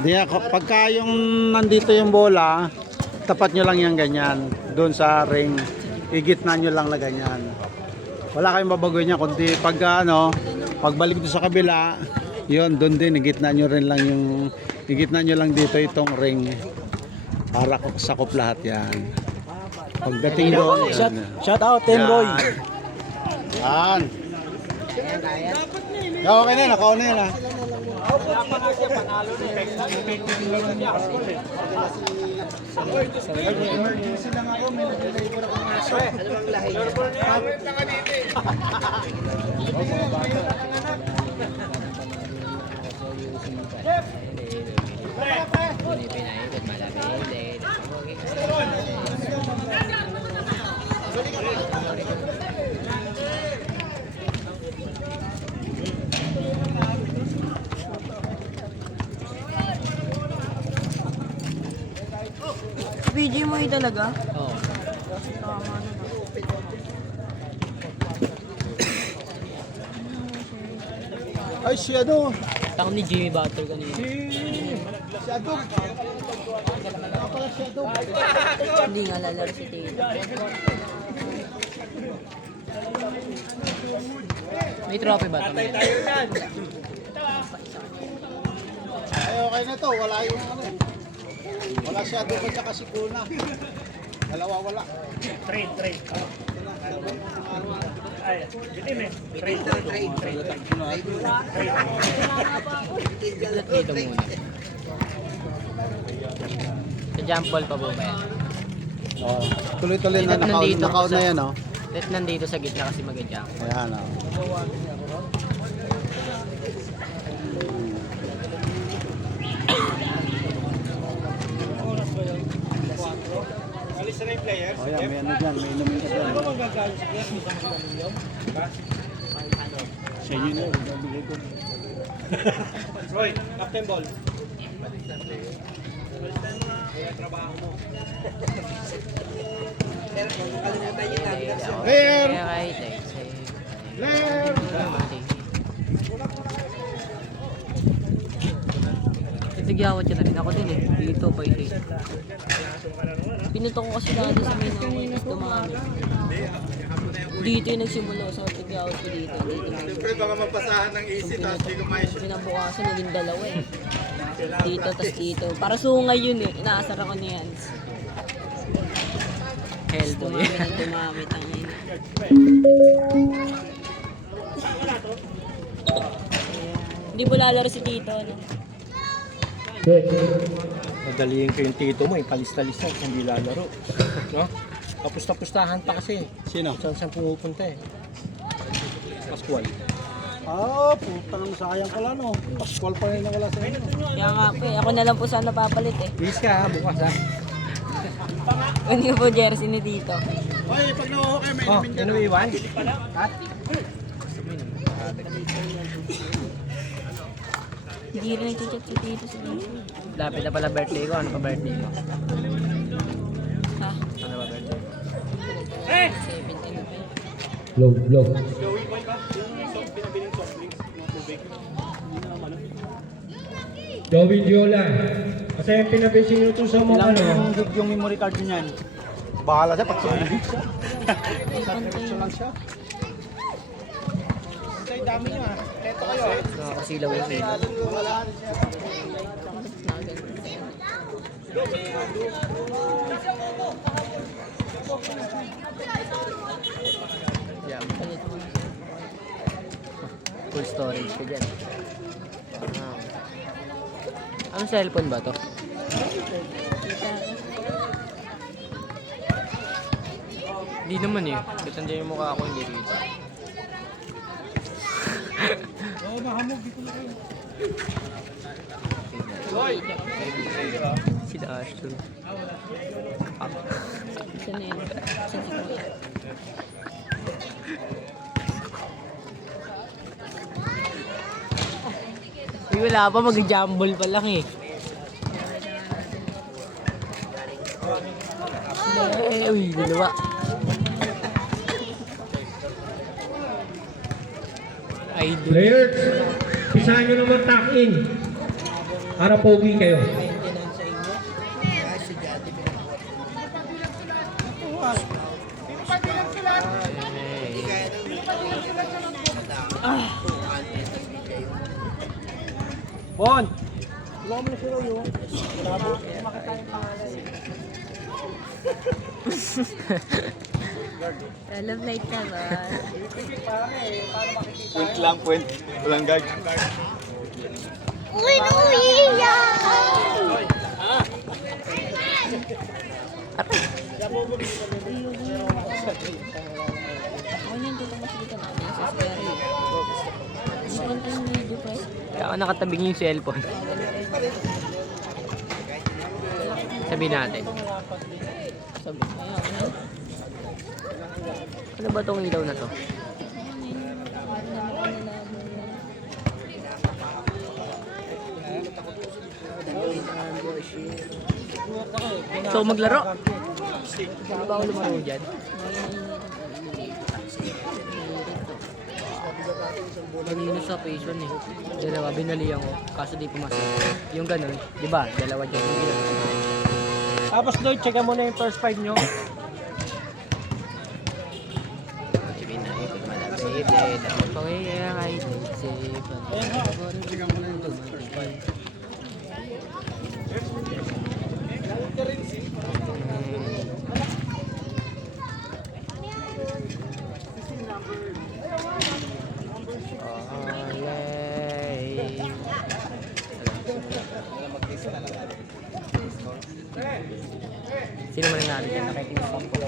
Di, pagka yung nandito yung bola, tapat nyo lang yung ganyan. Doon sa ring, igitna nyo lang na ganyan. Wala kayong babagoy niya, kundi pag pagbalik doon sa kabila, yun, doon din, igitna nyo rin lang yung, igitna nyo lang dito itong ring. Para sakop lahat yan. Pagdating doon, Shout out, Tenboy. yan. Okay na, nakauna yan ha. PG mo yun talaga? Oo. Ay, si ano? Tango ni Jimmy Butler kanina. Si Adog. Pala si Adog. Hindi nga lalaro si Taylor. May trophy ba ito? Ay, okay na to. Wala yung ano. Wala si Adog at saka si Kuna. Dalawa wala. Trade. Ay, bitin eh. Trade. Dito muna. Sa jump ball pa po ba yan? Oh, tuloy-tuloy na Let nandito nakaut na sa- yan, oh. Let nandito sa gitna kasi mag-jump. Ayan, oh. Alis na yung players. Oh, yan, may ano dyan, may inumin ka dyan. Ano magagaling sa players? May isang milyon? Sa inyo na, bigay ko. Roy, captain ball. Kaya trabaho mo. Clear! Kaya kahit eh. Clear! Titigawat yun na rin. Ako din eh. Dito pa isa. Pinuto ko kasi dati sa may naman. Dumami. Dito yung nagsimula sa titigawat ko dito. Siyempre, baka mapasahan ng easy, tapos di kumain. Pinabukasan, naging dalawa eh. Dito, tas dito. Para sungay yun eh. Inaasar ako ni Hans. Hellboy. Dumami ng dumami. Tangin. Hindi mo lalaro si Tito. Ano? Madaliin ko yung tito mo, ipalis-talis na, hindi lalaro. No? Kapusta-pustahan pa kasi. Sino? Saan pumupunta eh. Pascual. Ah, putang sayang pala, no. Pascual pa rin na wala sa inyo. Kaya nga po eh. Ako na lang po sana papalit eh. Please ka ha, bukas ha. Kunin po jersey ni Tito. Oy, pag nakuha kayo, may Oh, inumin dyan. ano iwan? Ha? Hindi rin nag-chat si Tito sa Tito. Lapit na pala birthday ko. Ano pa birthday ko? Ha? Ano ba birthday ko? 17 na pa yun. Joey Diola. Kasi yung pinabasing nyo sa mga ano. Yung memory card niyan. Bahala siya pag sinigit siya. Diretso lang siya. Ang dami niya. Neto kayo. Nakakasilaw yung ilaw. Yeah. Full storage ko dyan. Wow. Anong cellphone ba to? Hindi naman eh. Kita niyo yung mukha ko, hindi kita. Si Ashton. Saan na yun? Saan si Kuya? Uy, wala pa. Mag-jumble pa lang eh. Uy, dalawa. Idol. Players, pisahan nyo naman tuck in. Para pogi kayo. Bon! Love light naman. Point lang, point. Walang guard. Uy, nuhiya! Kaya ako nakatabing yung cellphone. Sabihin natin. Ano ba tong ilaw na to? So maglaro? Ano ba ako lumaro dyan? Kanina sa passion eh. Dalawa binalihan ko. Kaso di pumasok. Yung ganun, di ba? Dalawa dyan yung ginagawa. Tapos Lloyd, check mo na yung first five nyo. Sino man natin dyan? Nakikinisang po.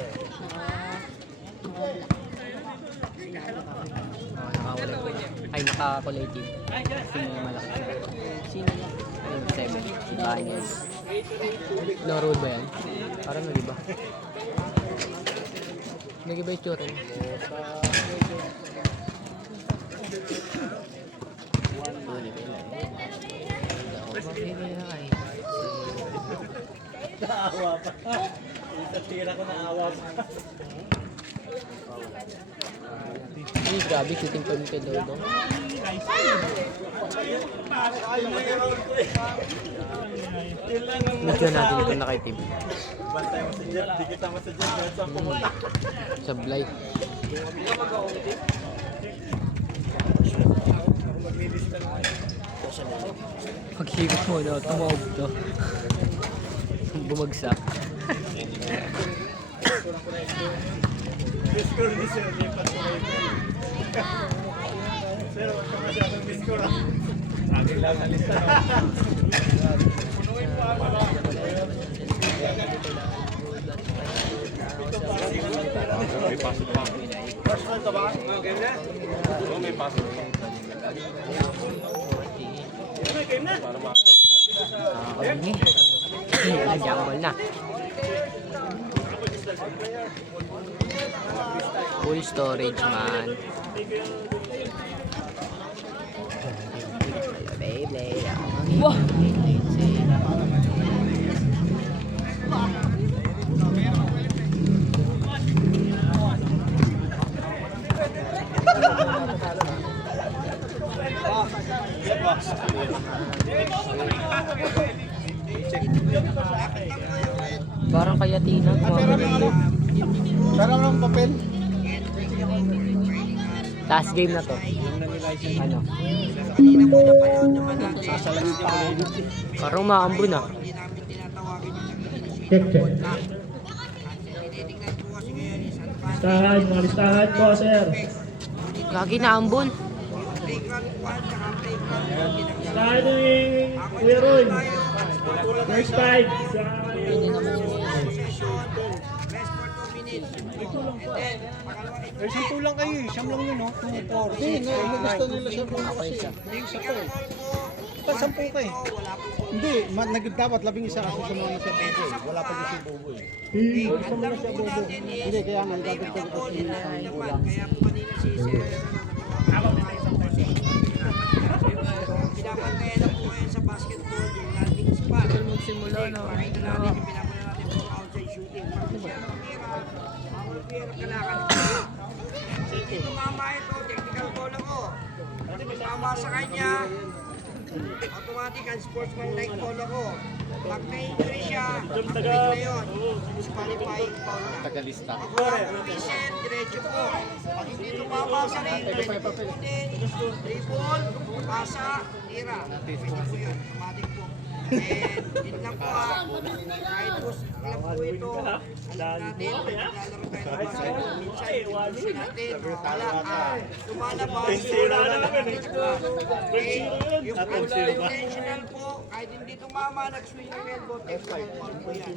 Nakawala ko. Ay, naka-collective. Sino yung malaki? Sino yan? Ayun, 7. Si Banyes. No road ba yan? Parang nag-iba. Nag-iba yung tsura niya. Naawa pa. Sa tira ko naawa pa. Ay, grabe, shooting point kay Dodo. Bigyan natin ito na kay TV. Bantay mo sa jet, di kita mo sa jet, dahil saan pumunta. Sa blight. Paghigop mo na, tumawag to. Bumagsak. Discord ni sir, lipat ko kayo. Sir, wag ka masyadong discord. Akin lang halista. Punuin pa ako lang. May pasok pa. Personal ka ba? Ganyan. Oo, may pasok pa. Game na. Para ma... Nag-jumble na. Full storage man. Wow! Parang kaya Tina. Pero ang papel. Last game na to. Ano? Parang maambro na. Check, check. Listahan, mga listahan po, sir. Gagi na ambon. Listahan ng Kuya Roy. First time. Eh, 10 lang kayo eh. Siyam lang yun, no? 2, 4, 6, Hindi, 8, gusto nila siya po Ako kasi. isa. Isa po eh. Ba't 10 ka eh? Hindi, dapat 11 kasi sumama siya bubo eh. Wala pa kasi bubo eh. Sumama siya bubo. Hindi, kaya nga nagdadagdag ko kasi yung isang ulang. Magsimula na. Tumama ito, technical goal ako. Tumama sa kanya. automatic and sportsman-like polo ko. Pag na-injury siya, balik na yun. Disqualifying foul na. Ako ang reset, diretso po. Pag hindi tumama sa ring, pwede po kunin, dribble, pasa, tira. Pwede po yun, automatic po. And yun lang po kahit po lang po ito, alam natin, naglalaro tayo ng basketball. Minsan, gusto natin, wala lumalabas, yung intentional po, kahit hindi tumama, nag-swing ng elbow, technical po yan.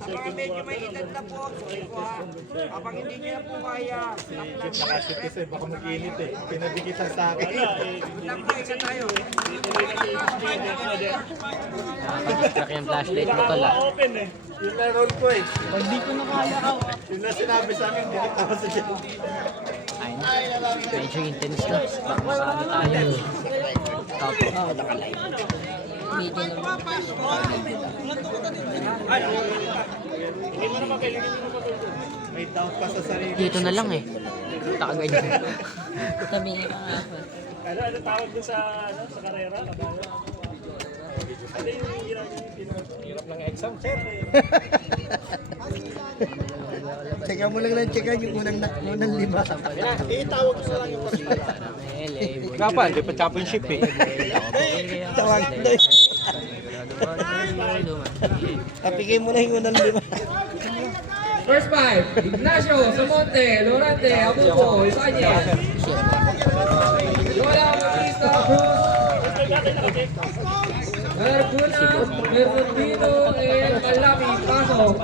Sa mga medyo may edad na po, sorry po ha, kapag hindi nyo na po kaya, Kasi baka mag-init eh. Pinadikitan sa akin. lang po, isa tayo. Laki ang flashlight mo tol ah. Open eh. Yung meron ko eh. Pag di ko na kaya ka. Yung na sinabi sa akin, hindi ko sa dyan. Ay na. Medyo intense na. Baka masano tayo. Medyo naman. May doubt pa sa sarili. Dito na lang eh. Taka ganyan. Tabi nga nga ako. Ano tawag doon sa karera? Tsaka mo lang ng tsaka yung unang lima. Itawag ko lang yung Kapan, di pa championship eh. Tawag na yun. Kapigay mo na yung unang lima. First five, Ignacio, Samonte, Lorante, Abuco, Ibanez. Yola Bautista, Cruz. Narcuna, Bernardino, and Calami, pasok.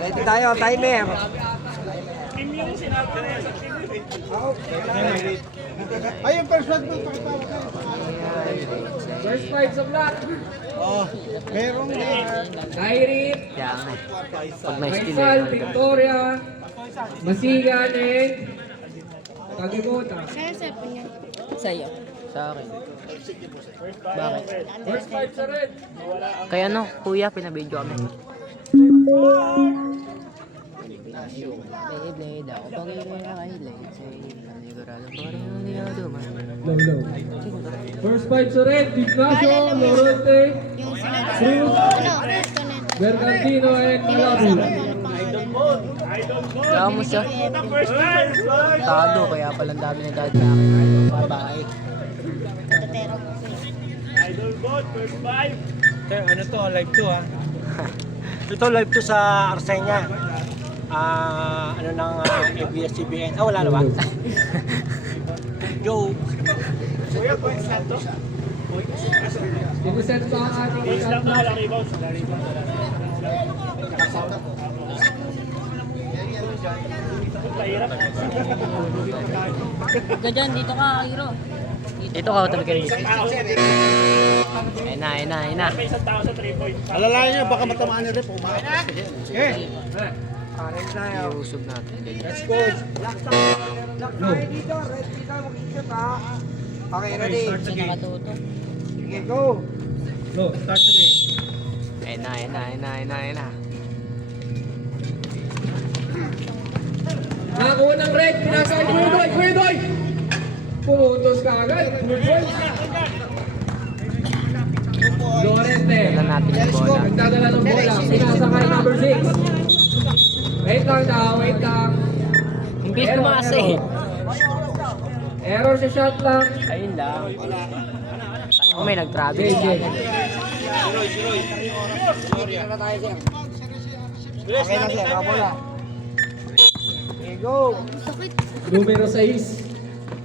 Ready tayo, timer. Ayun, first one doon, pakitawag kayo. First five sa black. Merong Kyrie, Kaya nga eh. Pag may skill Maisal, eh. Victoria, Masigan, and Kagimota. Sa'yo. Sa akin. Bakit? First five sa red. Kaya ano, kuya, pinabidyo kami. Blade ako pag i-highlight sa panigurado pa rin hindi ako duman. Low, low. First five sa red, Ignacio, Lorante, Cruz, Bernardino, and Calami. Kaya mo siya. Tado, kaya palang dami na dahil sa akin. Babae. Idol God, first five. Ano to, live to ha? Ito live to sa Arsenia. Ano ng ABS-CBN. Wala na ba? Yo! Sinuset pa ang ating Points lang na, wala rebounds. Ganyan, dito ka, Hiro. Dito ka, tabi ka rin. Ayun na. May isang tao sa 3 points. alalayan nyo, baka matamaan nyo rin. Pumakas kasi yan. Iusog natin. Let's go. Lock tayo dito, red dito, mag-ikot ha. Okay, ready? Siya nakatuto. Sige, go. Go, start the game. Ayun na. Nakakuha ng red, pinasal Kuya Doy! Pumutos ka agad, good points. Lorente, Dala natin yung bola. nagdadala ng bola, sinasakay number 6. Wait lang. Imbis kumasa eh. Error sa shot lang. Ayun lang. Kung may nag-travel. JJ. Okay na sir, kabola. Okay, go. Numero 6.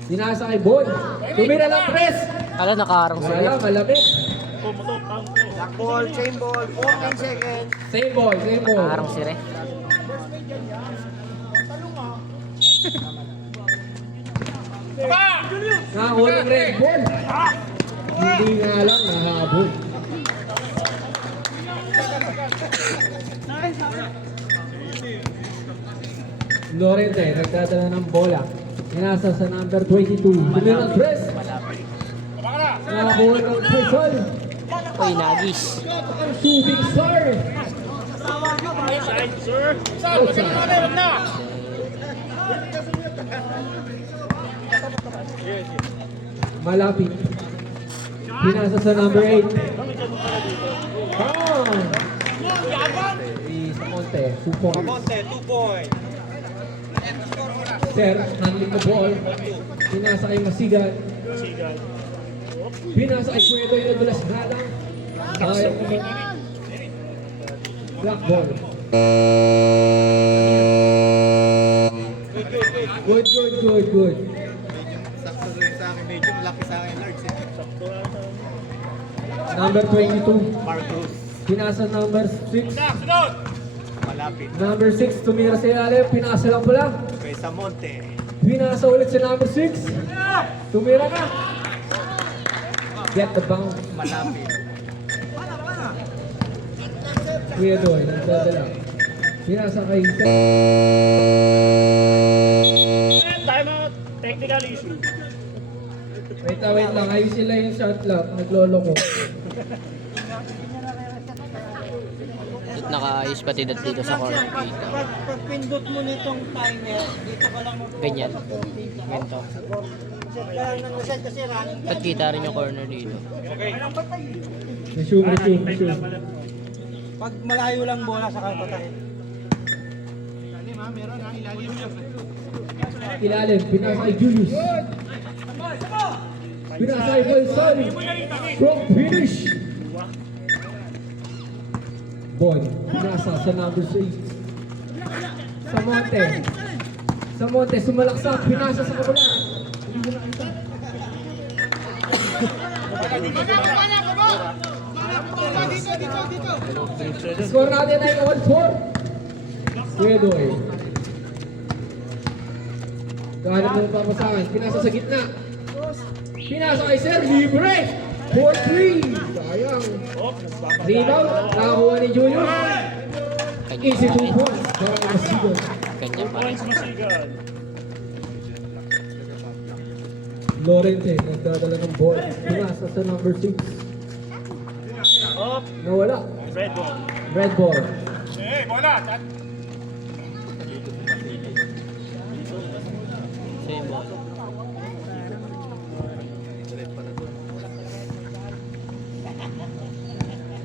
Sinasakay Bon. Tumira lang press. Kala nakaharang Wala sa'yo. lang, malamig. Black ball, chain ball, 14 seconds. Same ball. Nakaharang si Re. Nakakuha ng red ball. Hindi nga lang nahabol. Lorente, nagdadala ng bola. Inasa sa number 22. Tumira ng press. Nakakuha ng pressal. Uy, nagis. Shooting star. Malapit. Pinasa sa number 8. Sa Monte, 2 points. Monte, 2 points. Sir, handling the ball. Pinasa kay Masigan. Pinasa kay Cueto yung nadulas hadang. Black ball. Good. Number 22. Marcos. Pinasa number 6. Malapit. Number 6, tumira sa ilalim. Pinasa lang pala. Kay sa Monte. Pinasa ulit sa number 6. Tumira ka. Get the bounce. Malapit. Kuya Doy, nagdadala. Pinasa kay Time out. Technical issue. Wait lang. Ayun sila yung shot clock. Naglolo ko. At nakaayos pati dito sa corner dito. Pag pindot mo nitong timer, dito ka lang Ganyan. Ganito. set ka lang ng set kasi running. At kita rin yung corner dito. Resume. Pag malayo lang bola sa kalpatay. Ilalim. Pinasa kay Julius. Pinasa kay Balsal. From finish. Boy, pinasa sa number 6. Sa Monte, sumalaksak. Pinasa sa kabila. Score natin ay 1-4. Kuya Doy. Kaya mo papasahan. Pinasa sa gitna. Pinasa kay Sir. Libre. 4-3. Sayang. Rebound. Nakakuha ni Julius. Easy 2 points. Para kay Masigan. Ganyan pa rin. Lorente. Nagdadala ng ball. Pinasa sa number 6. Nawala. Red ball. Same ball.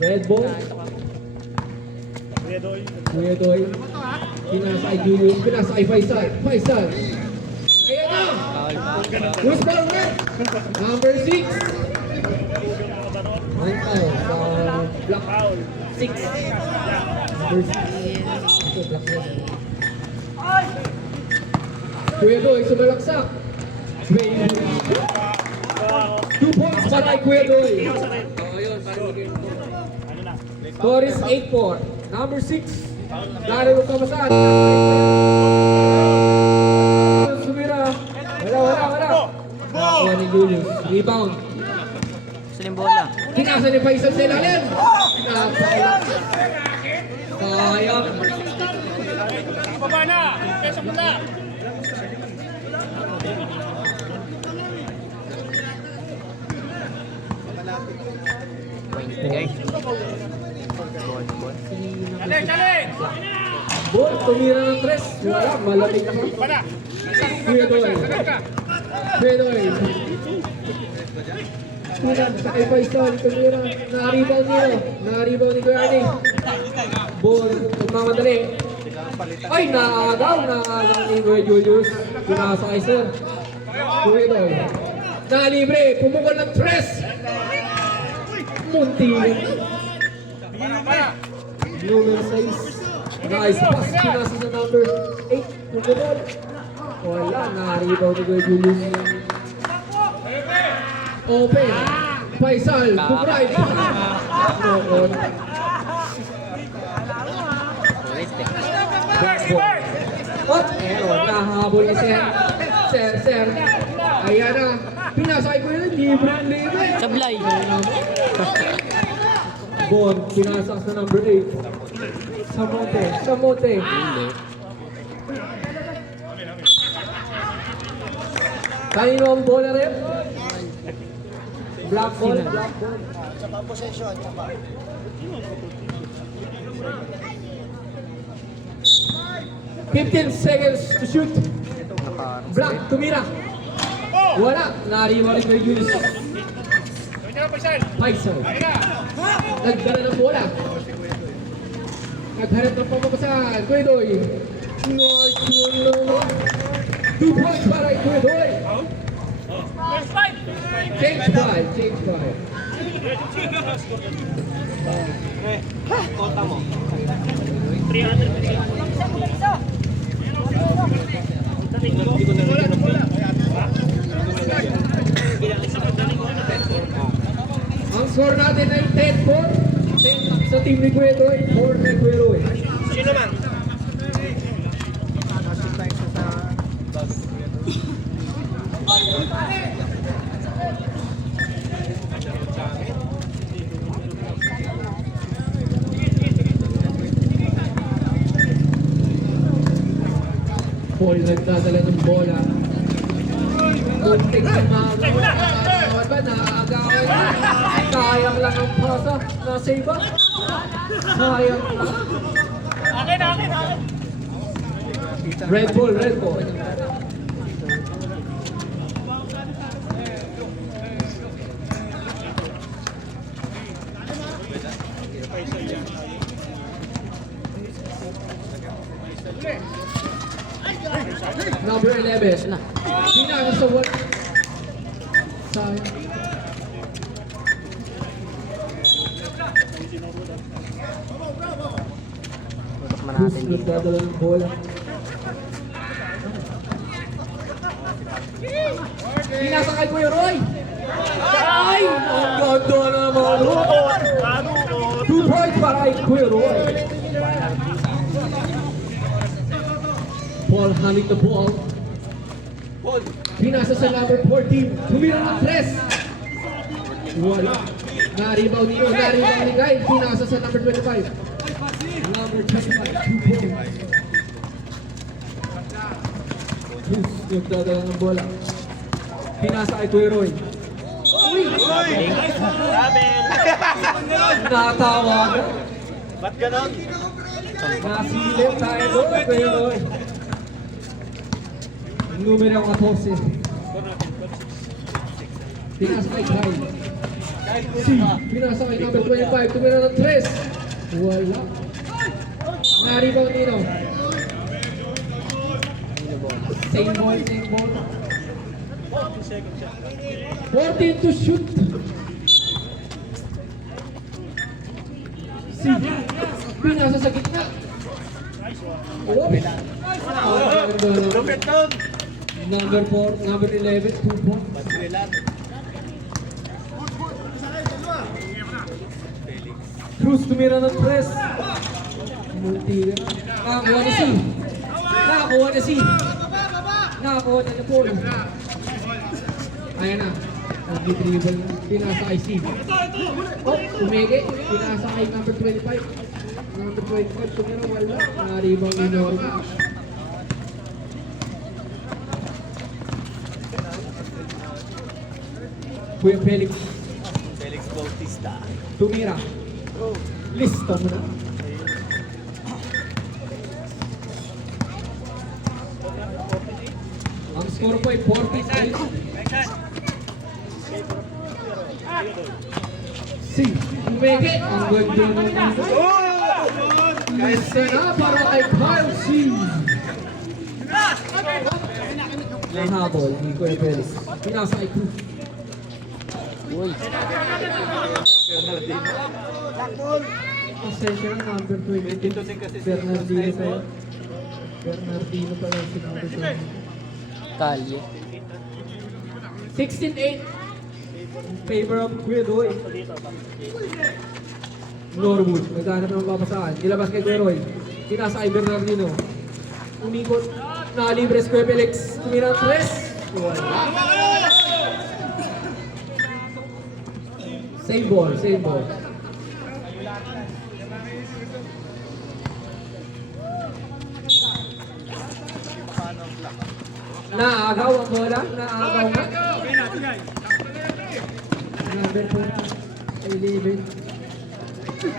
Red ball. Kuya Doy. Pinasa kay Julius. Pinasa kay Faisal. Faisal. Ayan na. Who's ball red? Number 6. Mantay. Sa block. 6. Number 6. Ito, block yan. Kuya Doy, sumalaksak. 2 points para kay Kuya Doy. Score is 8-4. Number 6. Lalo ka masaan. Sumira. Wala. Nakakuha ni Julius. Rebound. Gusto yung bola. Kinasa ni Faisal sa ilalim. Sayang. Point guys. Ball, tumira ng 3. Wala, malamig na. Kuya Doy. Kunan sa kay Faisal, tumira. Na-rebound ni Kuya Arnie. Ball, magmamadali. Ay, naagaw ni Kuya Julius. Pinasa kay Sir. Kuya Doy. Libre, pumukol ng 3. Munti. Number 6. Nice pass. Pinasa sa number 8. Pumukol. Wala, na-rebound ni Kuya Julius. Open. Faisal, to-drive. Nokon. Ulit eh. At ewan, nahabol ni Sir. Sir. Ayan na. Pinasa kay Kuya, libre. Sablay. Bon, pinasa sa number 8. Samote. Hindi. Kanino ang bola rin? Black ball. Sa possession, 15 seconds to shoot. Black, tumira. Wala. Nariwa rin kay Julius. Paisal. Nagdala ng bola. Nagharap ng pamapasan. Kuedoy. Nice one. 2 points para kay Kuedoy. Change 5. Change 5. Ang score natin ay 10-4. 10 sa team ni Kuedoy, 4 kay Kuedoy. Sino man? Paul nagdadala ng bola. Muntik na mga ba? Naaagawan na. Sayang lang ang pasa. Nasa iba. Sayang lang. Red ball, red ball. Number 11. Pinaka sa what? Sayang. Cruz nagdadala ng bola. Pinasa kay Kuya Roy. Ay! Ang ganda naman. 2 points para kay Kuya Roy. Paul handling the ball. Pinasa sa number 14. Tumira ng press. Wala. Na-rebound niyo. Na-rebound ni Kyle. Pinasa sa number 25. Number 25. 2 points. Cruz nagdadala ng bola. Pinasa kay Kuya Roy. Uy! Natawa na. Ba't ganon? Nasilip tayo doon, Kuya Roy. Numero 14. Pinasa kay Kyle. Pinasa kay number 25. Tumira ng 3. Wala. Na-rebound nino. Same ball, same ball. 14 to shoot. Pinasa sa gitna. Oops. Number 4, number 11, 2 points. Cruz tumira ng press. Multiga. Nakakuha na si. Nakakuha na si. Nakakuha na na Paul. Ayan na. Nag-dribble. Pinasa kay si. Oh, umege. Pinasa kay number 25. Number 25 tumira wala. Na-rebound ni Norma. Kuya Felix. Felix Bautista. Tumira. Lista mo na. Ang score po ay 43. Si Umege. Ang ganda naman. Lista na para kay Kyle C. Nahabol ni Kuya Felix. Pinasa kay Cruz. Uy. Pasensya ng number 20. Bernardino tayo. Bernardino pala si number 20. Kalye. 16-8 in favor of Kuedoy. Norwood, naghanap ng babasaan. Nilabas kay Kuedoy. Tinasa kay Bernardino. Umikot. Nakalibre si Kuya Felix. Tumira ng 3. Wala. Same ball, same ball. Naagaw ang bola, naagaw nga. Number 11.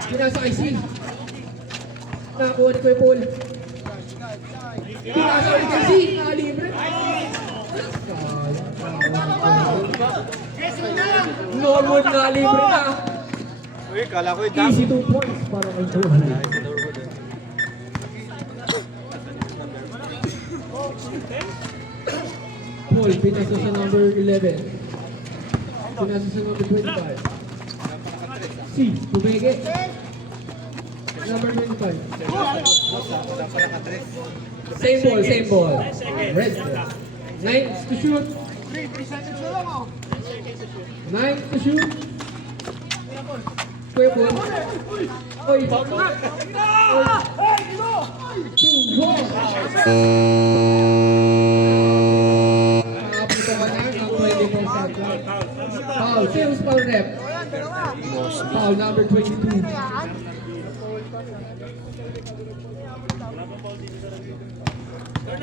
Pinasa kay C. Nakakuha ni Kuya Paul. Pinasa ulit kasi, nakalibre. Norwood nakalibre na. Uy, kala ko Easy 2 points para kay Norwood. Paul, pinasa sa number 11. Pinasa sa number 25. C, Tumege. Number 25. Same ball. Red. 9 to shoot. 9 to shoot. Square ball. Oy, foul na. 2 ball. Nakapunta ka na ng 24 seconds. Foul. Sales foul rep. Foul number 22.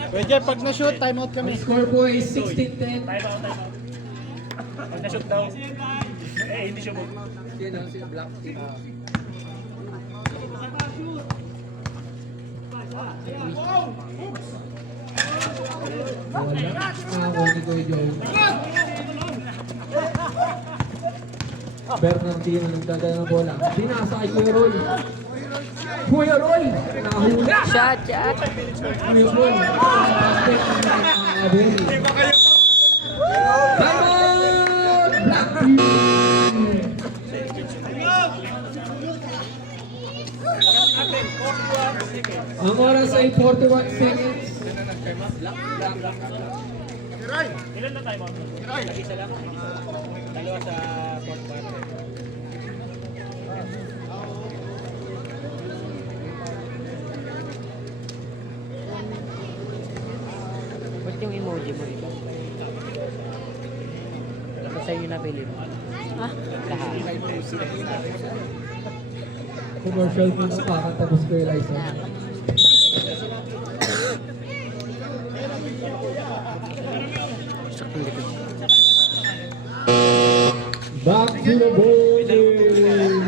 Pwede, pag na-shoot, timeout kami. Score po is 16-10. Pag na-shoot daw, hindi siya mo. Black team. Wala. Nakakuha ni Kuya Joe. Bernardino nagdadala ng bola. Binasa kay Kuya Roy. Kuya Roy! Nakahuli. Shot. Kuya Roy. Basket ng Abel. Diamond! Black team! Ang oras ay 41 seconds. Ilan na tayo mo? Isa lang. Dalawa sa fourth quarter. Ba't yung emoji mo ito? Ako sa'yo na pili mo. Ha? Lahat. Commercial mo na kakatapos ko yung license. Back to the ball game.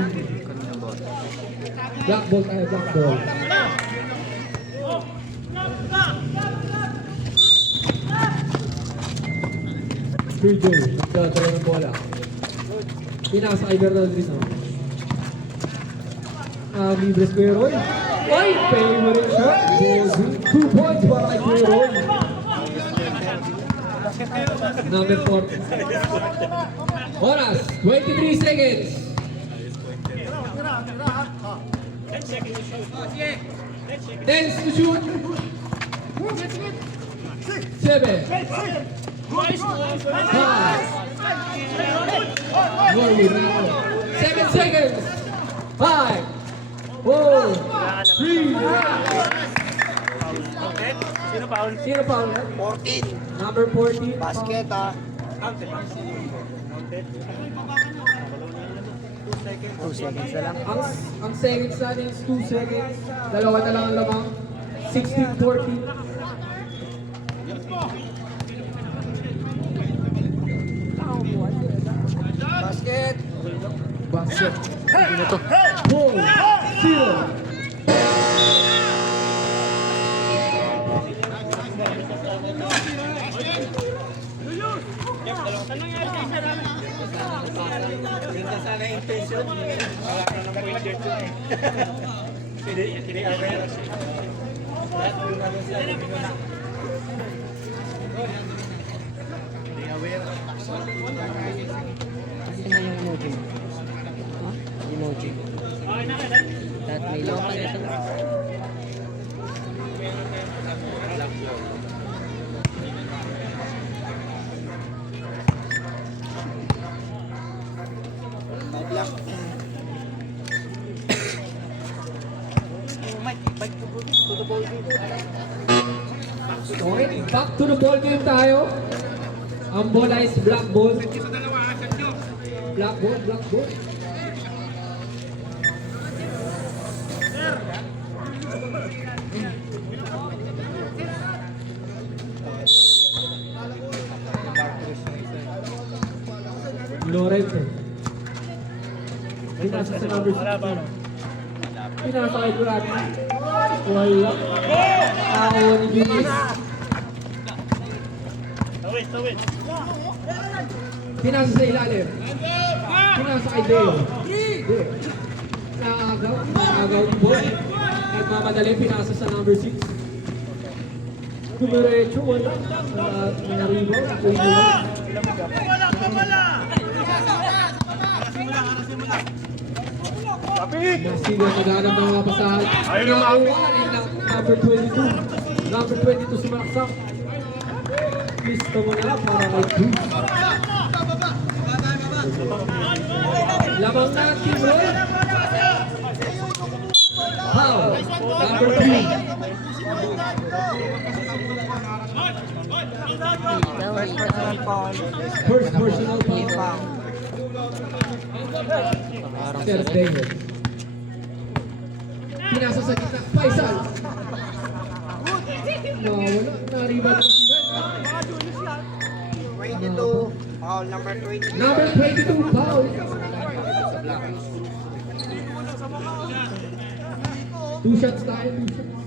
Black ball tayo, black ball. Virgil, nagdadala ng bola. Pinasa kay Bernardino. Libres Kuya Roy. Ay, favorite shot. 2 points para kay Kuya Roy. Number 4. Oras, 23 seconds. 10 to shoot. 7. 5. Norwood. 7 seconds. 5. 4. 3. Sino foul? Sino foul? 14. Number 14. Basket ah. Ang seconds natin is 2 seconds. Dalawa na lang ang lamang. 16-14. Basket. Basket. Ano to? 4-0. Kasi na yung emoji mo. Ha? Emoji. Lahat may lang pa ito. Okay, back to the ball game tayo. Ang bola is black ball. Black ball. Lorenzo. Pinasa sa number 16. Pinasa kay Durati. Wala. Nakakuha ni Julius. Tawid. Pinasa sa ilalim. Pinasa kay Deo. Naagaw ni Boy. Nagmamadali, pinasa sa number 6. Dumiretso, wala. Sa rebound. Masiga naghanap ng mga pasahan. Nakuha ng number 22. Number 22 sumaksak. Listo mo na para kay Cruz. Lamang na ang team Roy. Foul. Number 3. First personal foul. Sir David. Pinasa sa gitna. Faisal. Nawala. Nariba ng sinan. 22, foul number 22. Number 22 foul. Two shots tayo, 2 shots.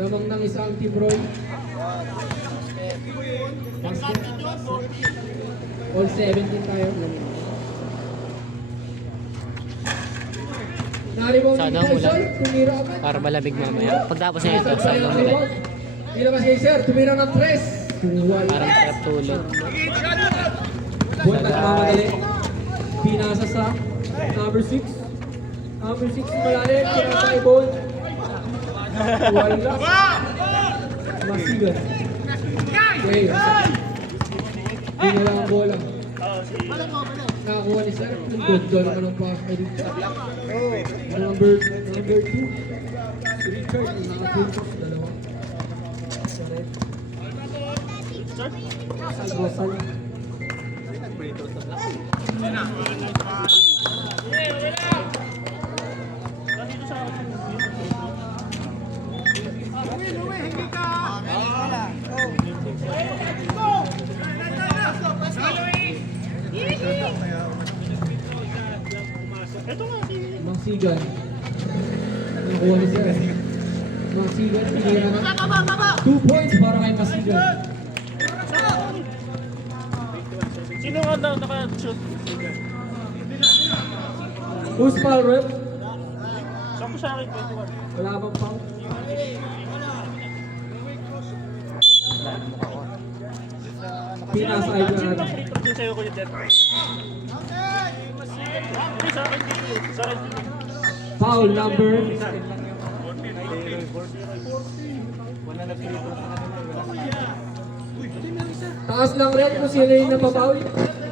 Lamang ng isang team Roy. All 17 tayo. Naribaw Sana ni ulan. Faisal, tumira agad. Para malamig mamaya. Pagtapos na ito, sa ilong nila. Nilabas kay Sir, tumira ng 3. Parang sarap tulog. Buwan nagmamadali. Pinasa sa number 6. Number 6 malalim. Pinasa kay Bon. Wala. Masigan. Okay. Hindi na lang ang bola. Nakakuha ni Sir. Ganda naman ang pass kay dito. Number 2. Si Richard. Nakapuntos. Dalawa. Salvasal. Masigan. Nakuha ni Sir. Masigan. Pinira na. 2 points para kay Masigan. Sino nga naka-shoot? Who's foul, ref? Saan ko sa akin? 21. Wala bang foul? Pinasa ay Granada. Din sa'yo ko yung dead. Sa akin dito. Sa akin dito. Foul number taas lang rin kung sino yung napapawi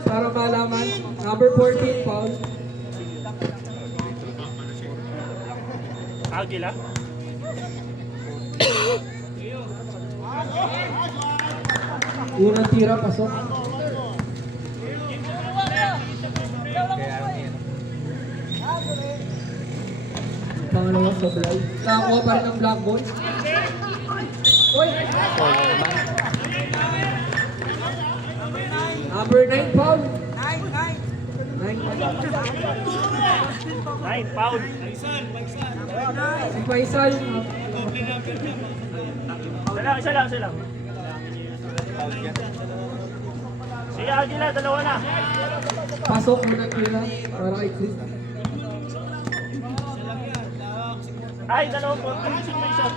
para malaman. Number 14 foul. Agila? Unang tira, pasok. Pangalawa sa blind. Nakakuha pa rin ng black ball. Uy! Number 9 foul. 9 pound. Si Faisal. Isa lang. Si Agila, dalawa na. Pasok mo ng tira para kay Chris. Ay, dalawa po. Alisin mo isa.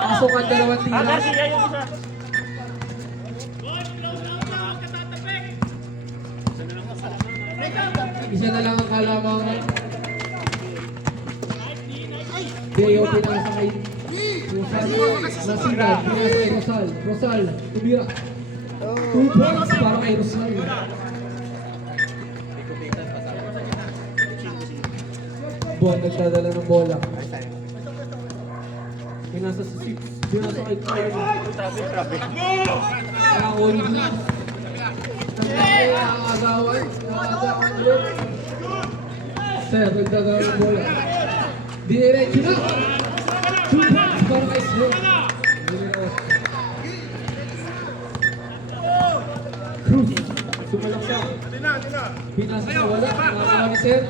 Pasok ang dalawang tira. Garcia yung isa. Isa na lang ang kalamangan. Deo pinasa kay Rosal. Masigan, pinasa kay Rosal. Rosal, tumira. 2 points para kay Rosal. Buwan nagdadala ng bola. Pinasa sa 6. Pinasa kay Kyle. Nakakuha ni Jules. Nakagawan ulit. Sir, nagdadala ng bola. Diniretso na. 2 points para kay Smith. Cruz. Sumalak siya. Pinasa sa wala. Nakakuha ni Sir.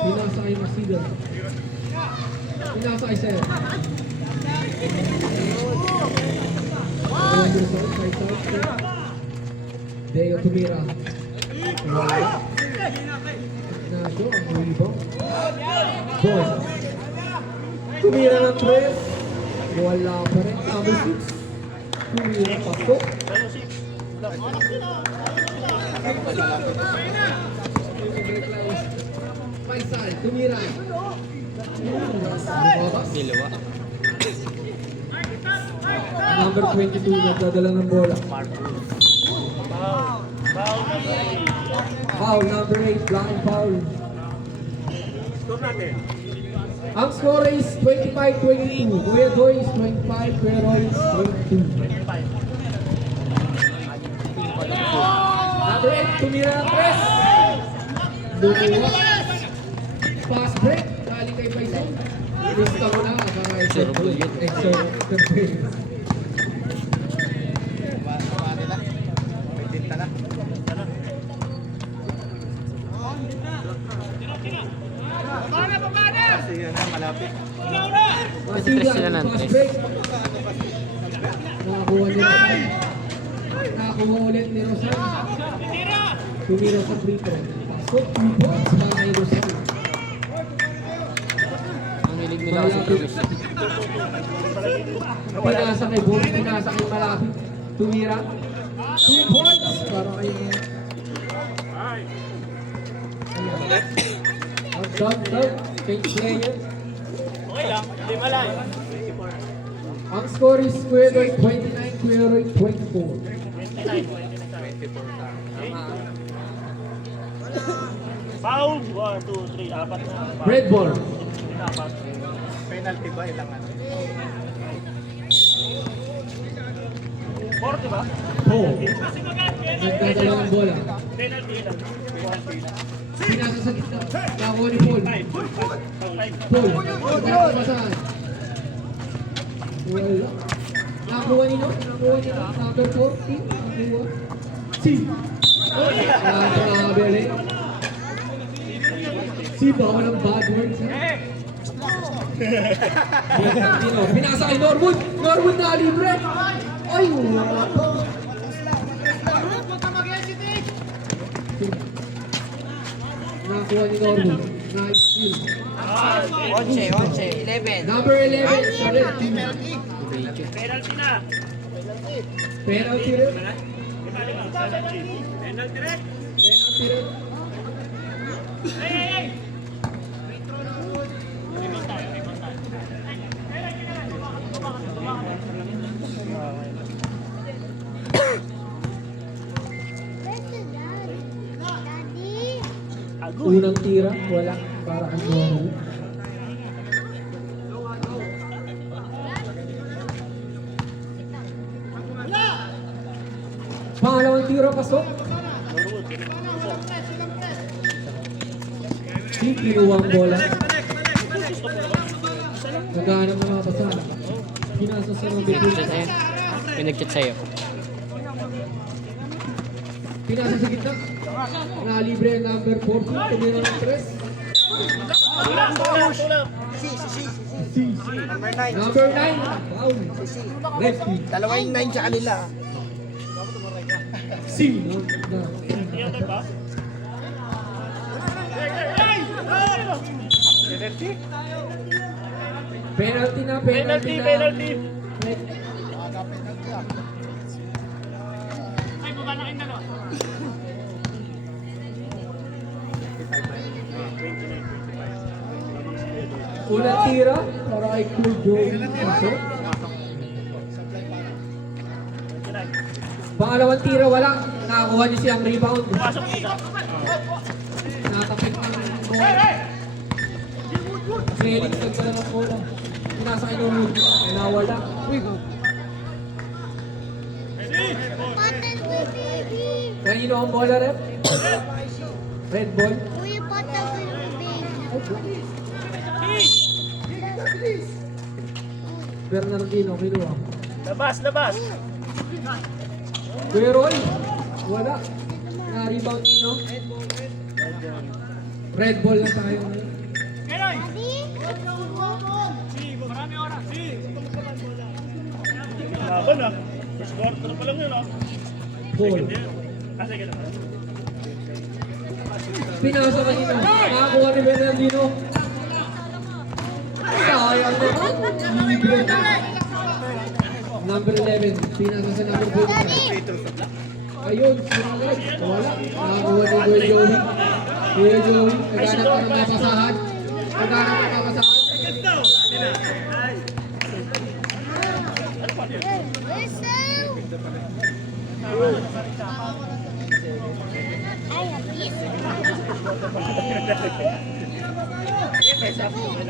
Pinasa kay Masigal. Pinasa kay Sir. Deo tumira. Ignacio, ang rebound. Ball. Tumira ng 3. Wala pa rin. Number 6. Tumira pasok. Faisal, tumira. Dalawa. Number 22, nagdadala ng bola. Foul, number 8, blocking foul. Score natin. Ang score is 25-22. Kuya Doy is 25, Kuya Roy is 22. Number 8, tumira ng 3. Lumuwa. Fast break, galing kay Faisal. Lista mo na, extra. Tres sila ng Fast tres. break. Nakakuha ni Rosan. Nakakuha ulit ni Rosan. Tumira sa free throw. Pasok, 2 points para kay Rosan. Ang hilig nila kasi Travis. Pinasa kay Bob, pinasa kay Malapit. Tumira. 2 points para kay... Dog, change player. Okay lang, lima lang. Ang score is Kuya Roy 29, Kuya Roy 24. 29. Foul, 1, 2, 3, 4 na. Red ball. Apat. Penalty ba? Ilang ano? 4, diba? Oh. Nagdadala ng bola. Penalty lang. Pinasa sa gitna. Nakakuha ni Paul. Paul. Nagpapasahan. Wala. Nakakuha ni Not. Nakakuha ni Not. Number 14. Nakakuha. Si. Nakakabili. Si, baka walang bad words. Pinasa kay Norwood. Norwood na libre. Ay, wala pa. Nakakuha ni Norwood. Nice steal. 11. Number 11, sa red team. Penalty na. Penalty rin. Penalty rin. Penalty rin. Unang tira, wala. Para kang Norwood. Pangalawang tira, pasok. Si, kinuha ang bola. Naghahanap ng mga pasahan. Pinasa sa mga Pinag-chat bituin. sa'yo. Pinag-chat sa'yo. Pinasa sa gitna. Nalibre ang number 14. Tumira ng 3. Number 9. Foul. Red team. Dalawa yung 9 sa kanila. Si. Penalty na, penalty na. Penalty. Unang tira para kay Cool Joe. Pasok. Pangalawang tira, wala. Nakakuha niyo siyang rebound. Pasok isa. Nakapit ang bola. Felix nagdala ng bola. Pinasa kay Norwood. Nawala. Uy. Kanino ang bola, rep? Red ball. Bernardino, kinuha. Labas, labas. Kuya Roy, wala. Na-rebound Nino. Red ball na tayo. Laban ah. First quarter pa lang yun ah. Ball. Sige na. Pinasa kanina. Nakakuha ni Bernardino. Sayang naman. Libre na. Number 11. Pinasa sa number 25. Ayun, sinagad. Wala. Nakakuha ni Kuya Joey. Kuya Joey, naghanap ka ng mapasahan. Naghanap ka ng mapasahan.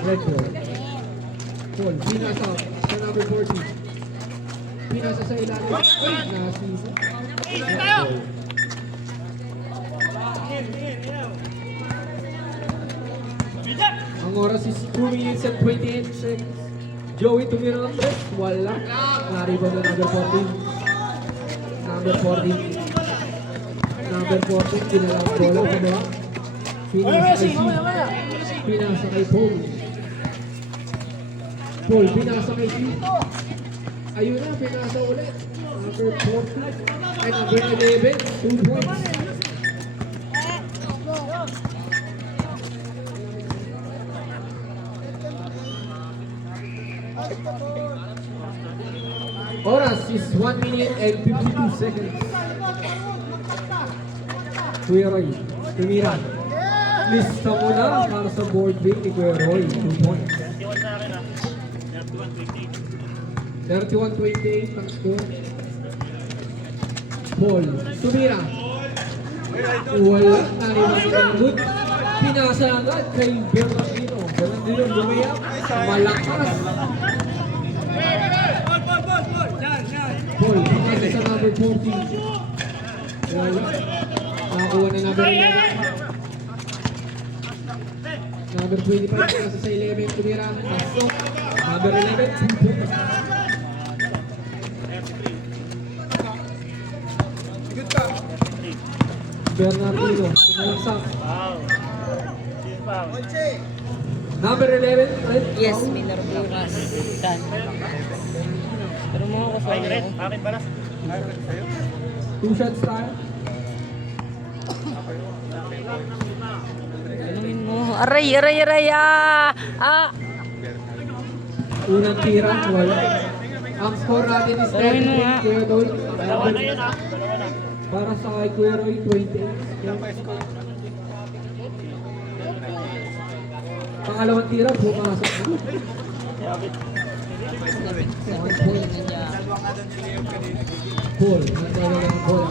Red ball. Paul, pinasa sa number 40. Pinasa sa ilalim. Ay, nasisa. Red ball. Ang oras is 2 minutes and 28 seconds. Joey tumira ng press. Wala. Nariban na number 14. Number 14. Number 14. Pinalang bola. Kumawa. Pinasa kay C. Pinasa kay Paul. Paul, pinasa kay C. Ayun na, pinasa ulit. Number 40. Ay, number 11. 2 points. Oras is 1 minute and 52 seconds. Kuya Roy, tumira. Lista mo na para sa board break ni Kuya Roy. 2 points. 31 sa akin ah. 31-28. 31-28 ang score. Paul, tumira. Wala. Narinig si Elwood. Pinasa agad kay Bernardino. Bernardino lumayak. Malakas. Paul, pinasa sa number 14. Wala. Nakakuha na number 11. Number 25, pinasa sa 11. Tumira. Pasok. Number 11, 2 points. Bernardino, tumalagsak. Wow. Sino pa? Number 11, right? Yes, Miller Bukas. Pero mga Ay, kasama red. ko. Akin pala. 2 shots tayo. Tanungin mo. Aray, ah! Ah! Unang tira, wala. Ang score natin is 30. Kuya Dol. Dalawa na yun ah. Dalawa na. Para sa kay Kuya Roy, 20. Pangalawang tira, pumasok na. 7 point na niya. Paul, nandala lang ang bola.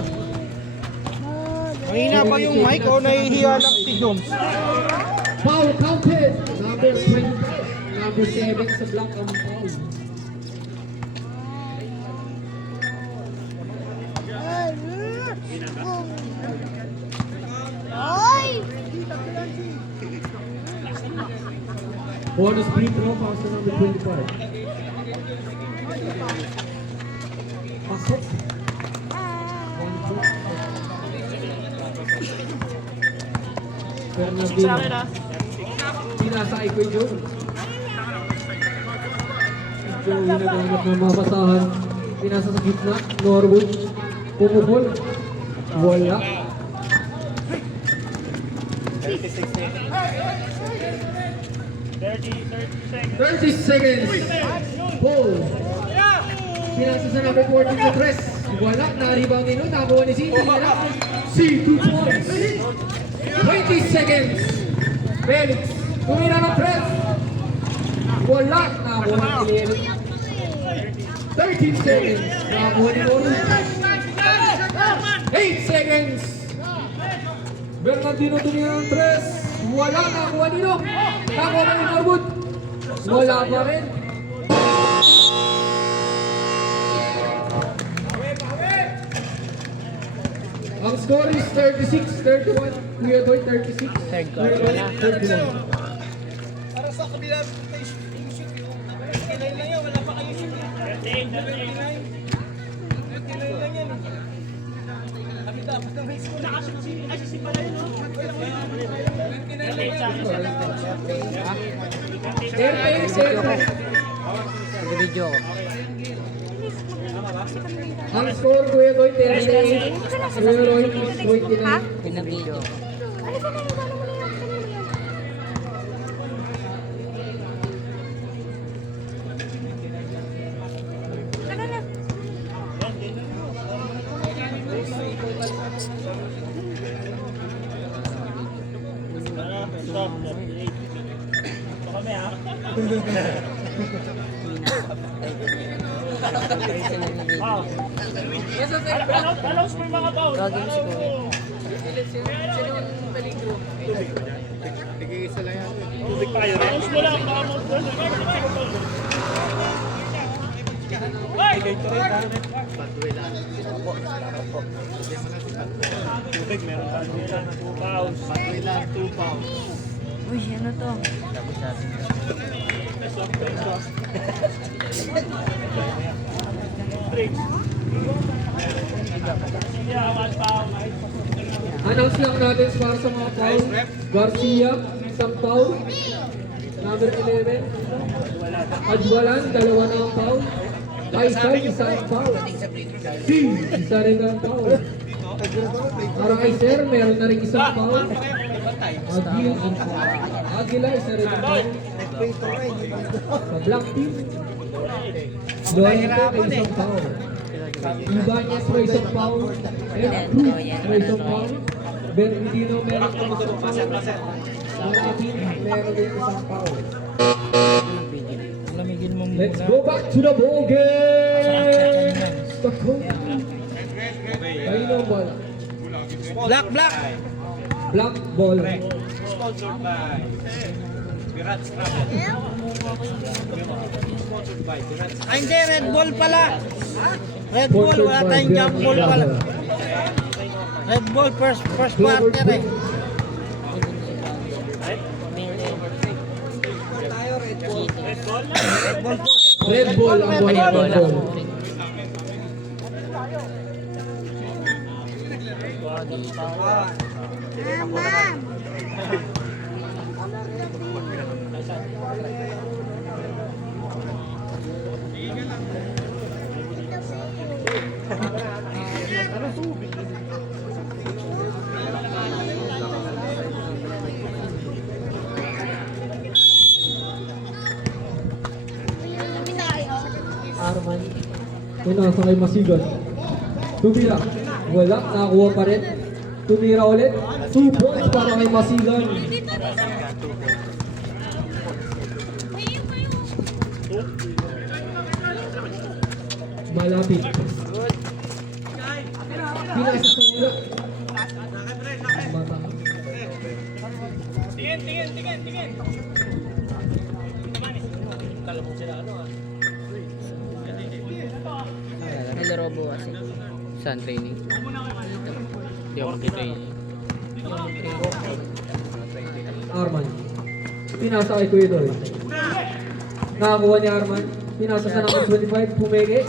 Mahina pa yung mic o nahihiya lang si Jones? Foul counted! Number 20. Number 7 sa block ang foul. Bonus free throw para sa number 25. Pasok. Bernardino. Pinasa kay Kuya Joe. Joe naghanap ng mapasahan. Pinasa sa gitna. Norwood. Pumupol. Wala. 30 seconds. Paul. Pinasa sa number 14 na press. Wala. Na-rebound nino. Nakuha ni C. C, 2 points. 20 seconds. Felix. Tumira ng press. Wala. Nakuha ni Lelo. 13 seconds. Nakuha ni Moro. 8 seconds. Bernardino tumira ng press. Wala. Nakuha ni Nino. Nakuha ni Norwood. Wala pa rin. Ang score is 36-31. Kuya Boy, 36. Kuya Boy, 31. Para sa kabila, kailan lang yan, wala pa kayo shoot. 38. 39 lang yan. Nag-video ako. Ang score, Kuya Goy, 38. Kuya Roy, 29. Pinabidyo ako. Stop. Ito kami ha. Wow. Alam mo yung mga tao. Gagawin si Kuya. Tubig pa kayo. Alam mo lang. Baka mo. Tubig, meron tayo dyan. 2 pounds. Uy, ano to? Yeah, 1 pound. Announce lang natin para sa mga foul. Garcia, isang foul. Number 11. Adwalan, dalawa na ang foul. Faisal, isang foul. Isa rin ang foul. Araiser, meron na rin isang foul. Aguila, isa rin ang foul. Sa black team, Lorente, may isang foul. Ibanez, may isang foul. Ed Cruz, may isang foul. Bernardino, meron din isang foul. Marapin, meron din isang foul. Let's go back to the ball game! Stockholm. Kayo ng bola. Black. Black ball. Sponsored by Virat Scrabble. Sponsored by Virat Scrabble. Ay, hindi. Red Bull pala. Red Bull. Wala tayong jump ball pala. Red Bull first partner eh. Red ball ang bola. Red ball. Arman. Nasa kay Masigan. Tumira. Wala. Nakakuha pa rin. Tumira ulit. 2 points para kay Masigan. Malapit. Pinasa sa wala. Mata. Tingin. Talabong sila ano ah. Nalaro bukas eh. Saan training? Hindi ako mag-training. Arman. Pinasa kay Kuya Doy. Nakakuha ni Arman. Pinasa sa number 25. Pumeke.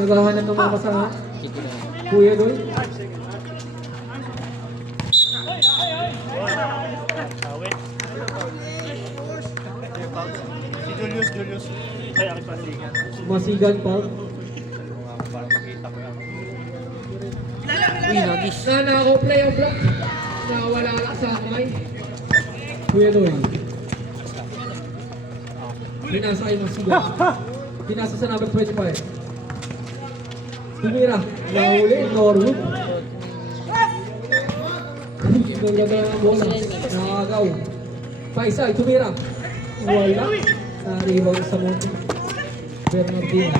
Naghahanap ng mga kasama. Sige lang. Kuya Doy. Si Julius. Ay, aking pasigan. Masigan pa. Uy, nagis. Nakakoplay ang block. Nakawala lang sa kamay. Kuya Doy. Pinasa kay Masigan. Pinasa sa number 25. Tumira. Nahuli. Norwood. Naglaga ang bola. Nakagaw. Paisay. Tumira. Wala. Na-rebound sa monte. Bernardino.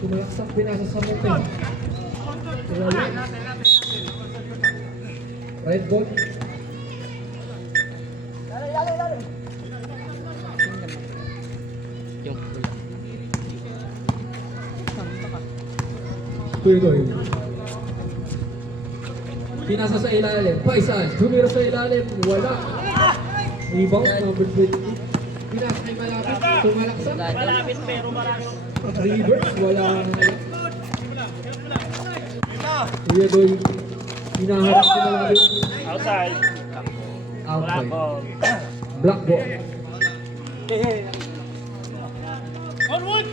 Tumalaksak. Pinasa sa monte. Wala. Red ball. Yung Tuloy. Pinasa sa ilalim. Paisay. Tumira sa ilalim. Wala. Rebound. Number 20. Pinasa kay Malapit. Tumalaksak. Malapit pero marami. Reverse. Wala. Kuya Doy, hinaharap si Malapit. Outside. Outside. Ball. Black ball. Onward!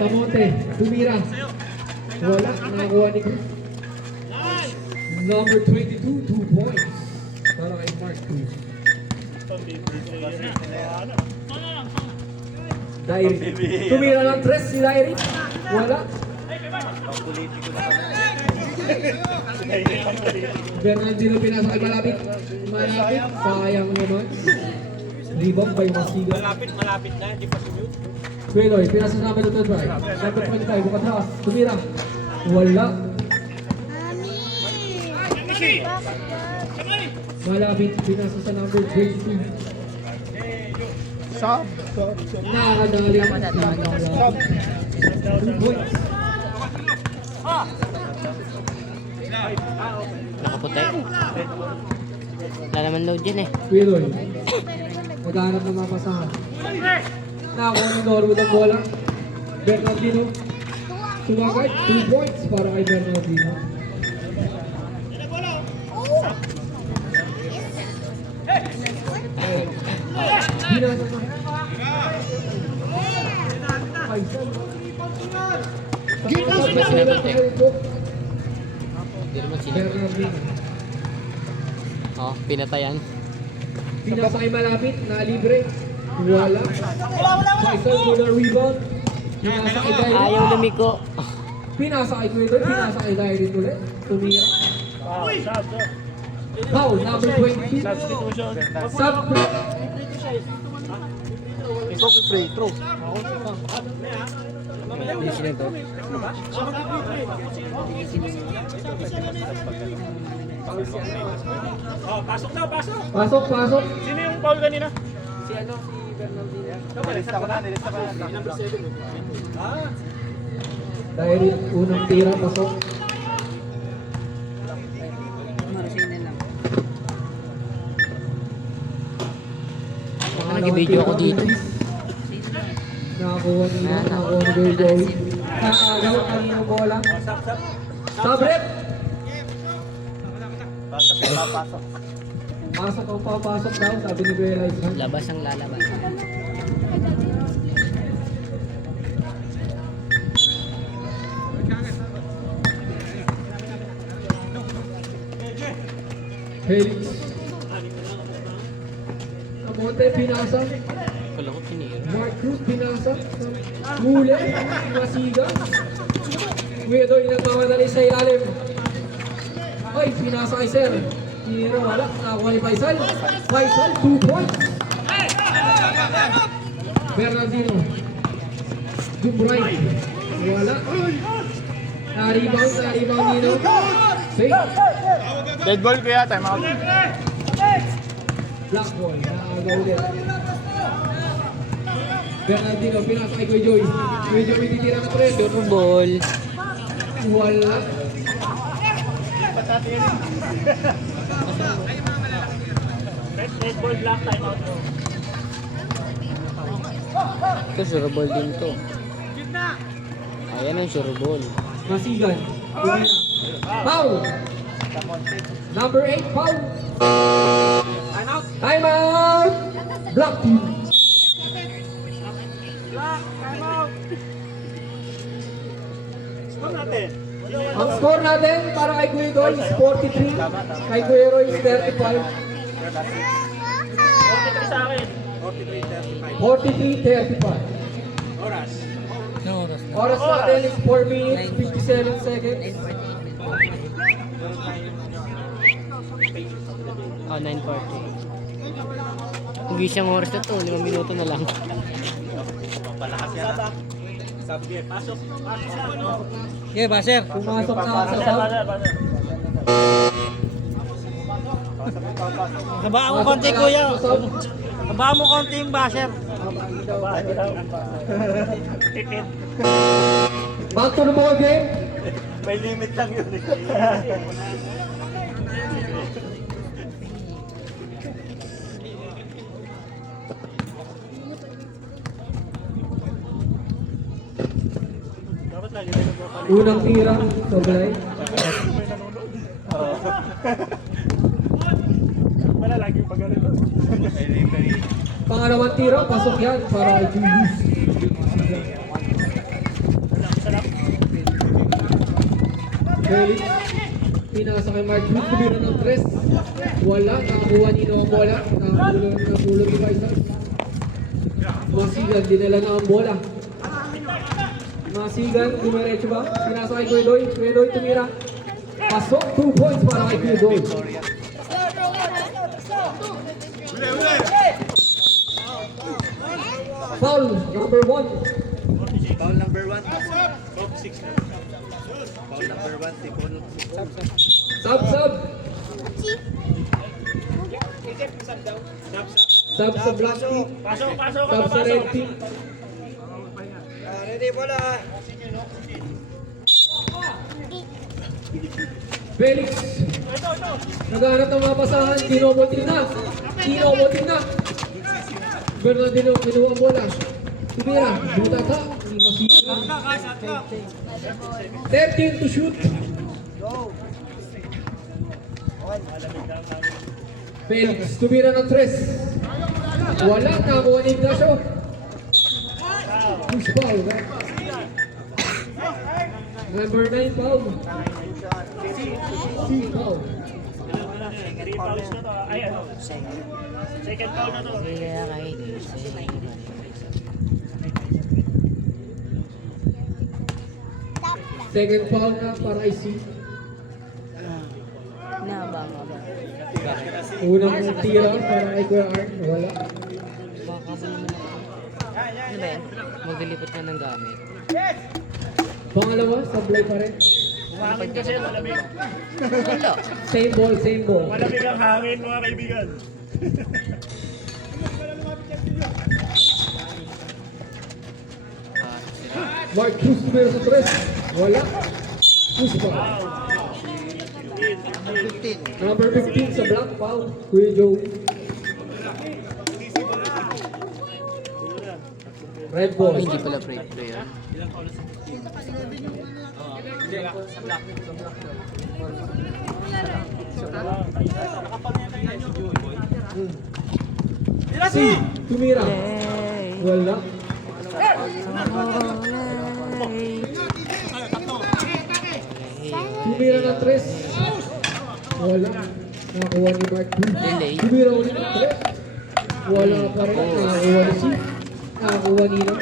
Samonte, tumira. Wala, nakakuha ni Cruz. Number 22, 2 points. Para kay Mark Cruz. Diary. Tumira ng 3 si Diary. Wala. Bernardino pinasa kay Malapit. Malapit, sayang naman. Rebound by Masiga. Malapit na, hindi pa sumute. Peloy, pinasa sa number 2 drive. Number 25, bukatras. Tumira. Wala. Malapit, pinasa sa number 22. Sub. Nakakadali. Sub. 2 points. Nakaputi. Wala naman load yan eh. Peloy. Naghahanap ng mamasahan. Nakakuha ni Norwood ang bola. Bernardino. Sumagad. 2 points para kay Bernardino. Binasa na. Faisal. Hindi ba sinabi? Hindi naman sila. Bernardino. Oh, pinatayan. Pinasa kay Malapit. Libre. Wala. Faisal muna rebound. Pinasa kay Dairit. Ayaw lumiko. Pinasa kay Quidor. Pinasa kay Dairit ulit. Tumira. Foul, number 22. Substitution. Sub. Ikaw free throw. Oh, pasok daw, pasok. Pasok, pasok. Sino yung foul kanina? Dairit, unang tira, pasok. Nag-video ako dito. Nakakuha nila, nakakuha ni Joey Joey. Nakagawa kanina bola. Sabret! Pasok ang papasok daw, sabi ni Bella Isman. Labas ang lalabas. Felix. Kamote, pinasa. Kala ko tinira. Mark Cruz, pinasa. Huli, Masiga. Kuya Doy, nagmamadali sa ilalim. Ay, pinasa kay Sir. Tinira, wala. Nakakuha ni Faisal. Faisal, 2 points. Bernardino. Dumbright. Wala. Na-rebound Nino. Safe. Dead ball kuya, time out. Black ball. Nakagaw ulit. Bernardino, pinasa kay Kuya Joy. Kuya Joy, titira ng 3. Sure ball. Wala. Red ball, black time out. Ito sure ball din to. Ayan ang sure ball. Masigan. Tumira. Foul. Number 8, foul. Time out. Black team. Score natin. Ang score natin para kay Kuya Doy is 43. Kay Kuya Roy is 35. 43 sa akin. 43-35. Oras. Oras natin is 4 minutes, 57 seconds. Oh, 9:40. Hindi siyang oras na to. 5 minuto na lang. Sabi, pasok. Pasok sa ano. Okay, Baser. Pumasok na sa Pasok, sub. pasok, pasok. Habaan mo konti, kuya. Habaan mo konti yung Baser. Tipid. Back to the ball game. May limit lang yun eh. Dapat Unang tira, Soblay. Wala lagi pag ganito. Pangalawang tira, pasok yan para kay Julius. Felix, pinasa kay Mark Cruz, kumira ng 3. Wala, nakakuha ni Noah bola. Nakapulong ni Faisal. Masigan, dinala na ang bola. Masigan, dumiretso ba? Pinasa kay Kuedoy, Kuedoy tumira. Pasok, 2 points para kay Kuedoy. Foul, number 1. Foul number 1. Foul number 1. Tipon. Sub. Sub sa black team. Pasok, pasok, Sub sa red team. Ready, bola. Felix. Naghahanap ng mga pasahan. Kinobotin na. Bernardino, kinuha ang bola. Tumira. Buta ka. Hindi masira. 13 to shoot. Felix, tumira ng 3. Wala. Nakakuha ni Ignacio. Push foul. Number 9 foul. Foul. 3 fouls na to. Ay, ano? Second foul na to. Second foul na para IC. Naba. Unang tira para kay Kuya Art. Wala. Ano ba yan? Maglilipat na ng gamit. Pangalawa, sablay pa rin. Hangin kasi, malamig. Wala. Same ball, same ball. Malamig ang hangin, mga kaibigan. Mark Cruz tumira sa 3. Wala. Push foul. Number 15 sa black foul. Kuya Joe. Red ball. Hindi pala free player. C. Tumira. Wala. Tumira ng 3. Wala. Nakakuha ni Mark Cruz. Delay. Tumira ulit ng 3. Wala pa rin. Nakakuha ni C. Nakakuha ni Ino.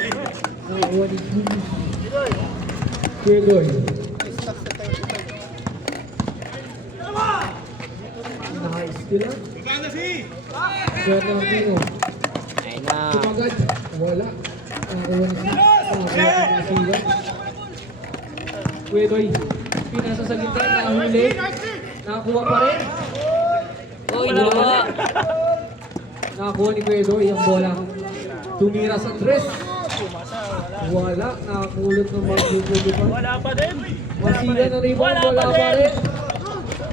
Nakakuha ni Julius. Kuedoy. Naka-steal lang. Bernardino. Ayun na. Tumagad. Wala. Nakakuha ni C. Nakakuha ni Sila. Kuedoy. Pinasa sa gitna. Nakahuli. Nakakuha pa rin. Uy, dalawa. Nakakuha ni Kuedoy ang bola. Tumira sa 3. Wala. Nakakulot ng mga grupo pa. Wala pa din. Masila na rebound. Wala pa rin.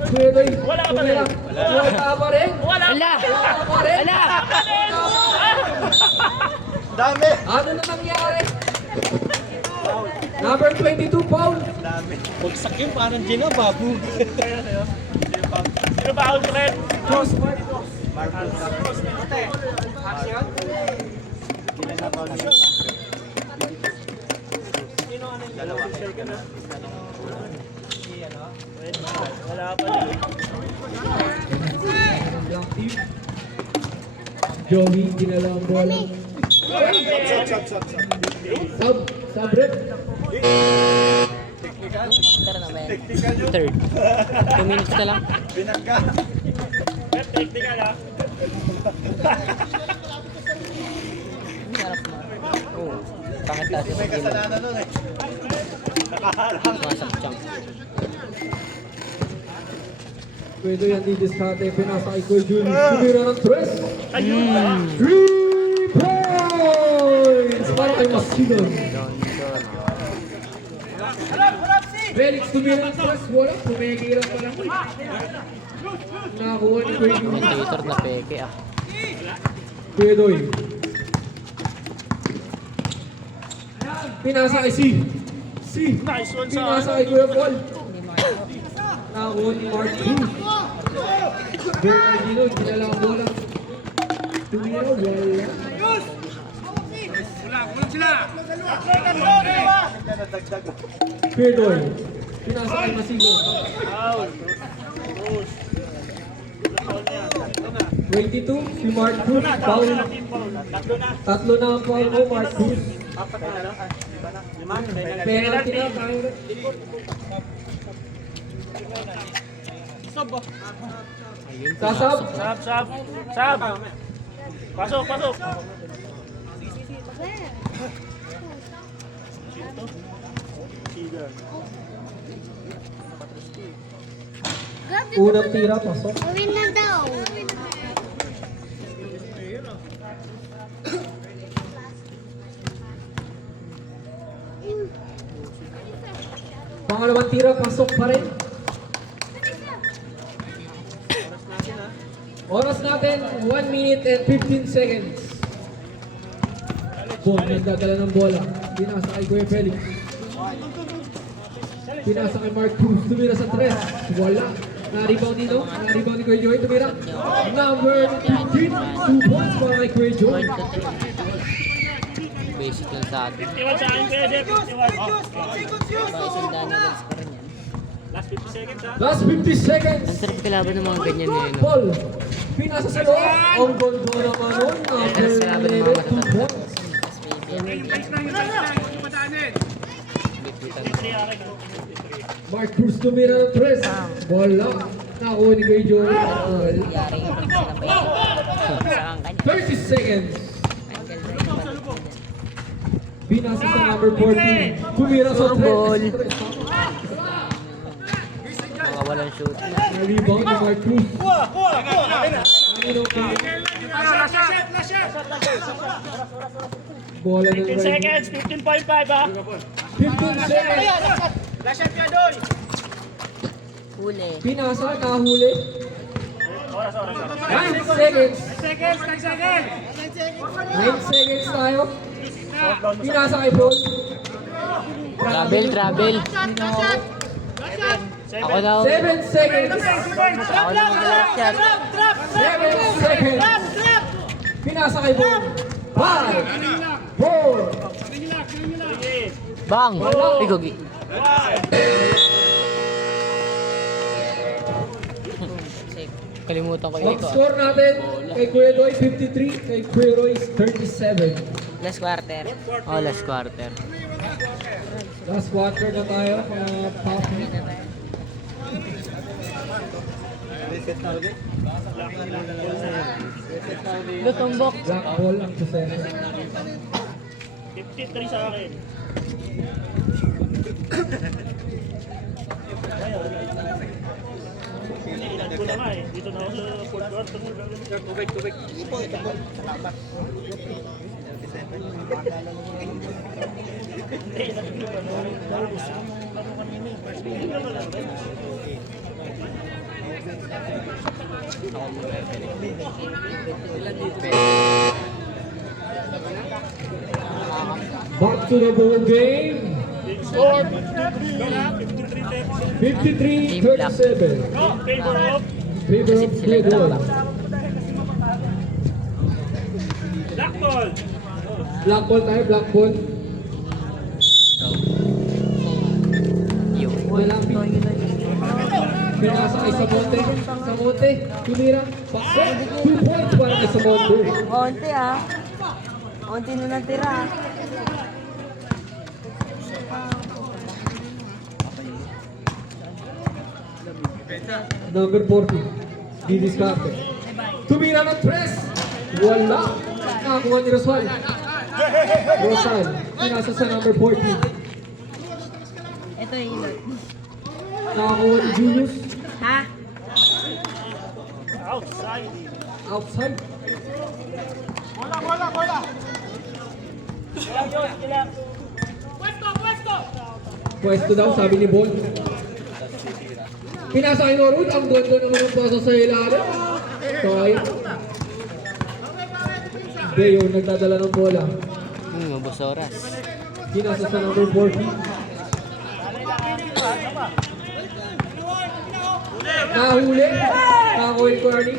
Kuedoy. Wala pa Tumira. rin. Wala pa rin. Wala. Wala pa rin. Wala. Dami! Ano na nangyari? Number 22 foul. Bagsak yun, parang Gina, babu. Sino ba out red? Wala pa din. Black team. Joey, dinala ang bola. Sub rep. Tara na ba yan? Third. 2 minutes na lang. Binangga! Red technical ha. Sarap na. Oo. Pangit tayo sa May game. kasalanan nun eh. Sumasap chunk. Pwede yan di-discarte. Pinasa kay Kuya Julius. Tumira ng 3. Ayun na. 3 points para kay Masidon. Felix tumira ng 3. Wala. Pumigira pa lang. Nakakuha ni Kuya Julius. Commentator na peke ah. Kuya Doy. Pinasa kay C. C C. Pinasa kay Kuya Paul. Nakakuha ni Mark Cruz. Bernardino, dinala ang bola. Tumira, wala. Pierdoy. Pinasa kay Masigo. 22, si Mark Cruz. Foul. Tatlo na ang foul mo, Mark Cruz. Penalty na, Panginoon. Sasab. Sab. Pasok. Unang tira, pasok. Gawin na daw. Pangalawang tira, pasok pa rin. Oras natin, 1 minute and 15 seconds. Bon, nagdadala ng bola. Pinasa kay Kuya Felix. Pinasa kay Mark Cruz. Tumira sa 3. Wala. Na-rebound dito. Na-rebound ni Kuya Joy. Tumira. Number 15. 2 points para kay Kuya Joy. Basic lang sa atin. 51 sa akin, pwede. 51. Isang daan na pa rin yan. Last 50 seconds, ha? Last 50 seconds. Ang sarap kalaban ng mga ganyan eh, no? Paul. Pinasa sa loob. Ang gondo naman nun. Number 11. 2 points. Mark Cruz tumira ng 3. Wala. Nakuha ni Kuya Joy. Yari yung pag sila pa yun. Saan kanya? 30 seconds. Pinasa sa number 14. Tumira sa 3. Mga walang shoot. Na-rebound ni Mark Cruz. Bola ng 15 seconds, 15.5, ha? 15 seconds. Last shot ka, Doy. Huli. Pinasa, nahuli. 9 seconds. 9 seconds. 9 seconds tayo. Pinasa kay Paul. Travel. Ako daw. 7 seconds. Ako daw mag-last shot. 7 seconds. Pinasa kay Paul. 5, 4, Bang! Ay, gogi. Kalimutan ko Ang ito. score natin kay Kuya Doy 53, kay Kuya Roy 37. Last quarter. Oh, last quarter. Last quarter na tayo, mga papi. Lutumbok. Black ball ang kusena. 53 sa akin. Ilan ko na nga eh. Dito na ako sa fourth quarter. Tubig. Back to the ball game. Score 53-37. No, favor of Favor of Kuya Doy. black ball. Black ball tayo, black ball. Malapit. Pinasa kay Samonte. Samonte, tumira. Pasok. 2 points para kay Samonte. Onti ah. Onti na natira. Number 40. Didiskarte. Tumira ng press. Wala. Nakakuha ni Rosal. Rosal. Pinasa sa number 14. Ito yung ilot. Nakakuha ni Julius. Ha? Outside. Outside. Pwesto daw, sabi ni Bon. Pinasa kay Norwood. Ang ganda naman ang pasa sa ilalim. Kaya. Deo nagdadala ng bola. Mabos oras. Pinasa sa number 40. Nahuli. Nahuli ko Arnie.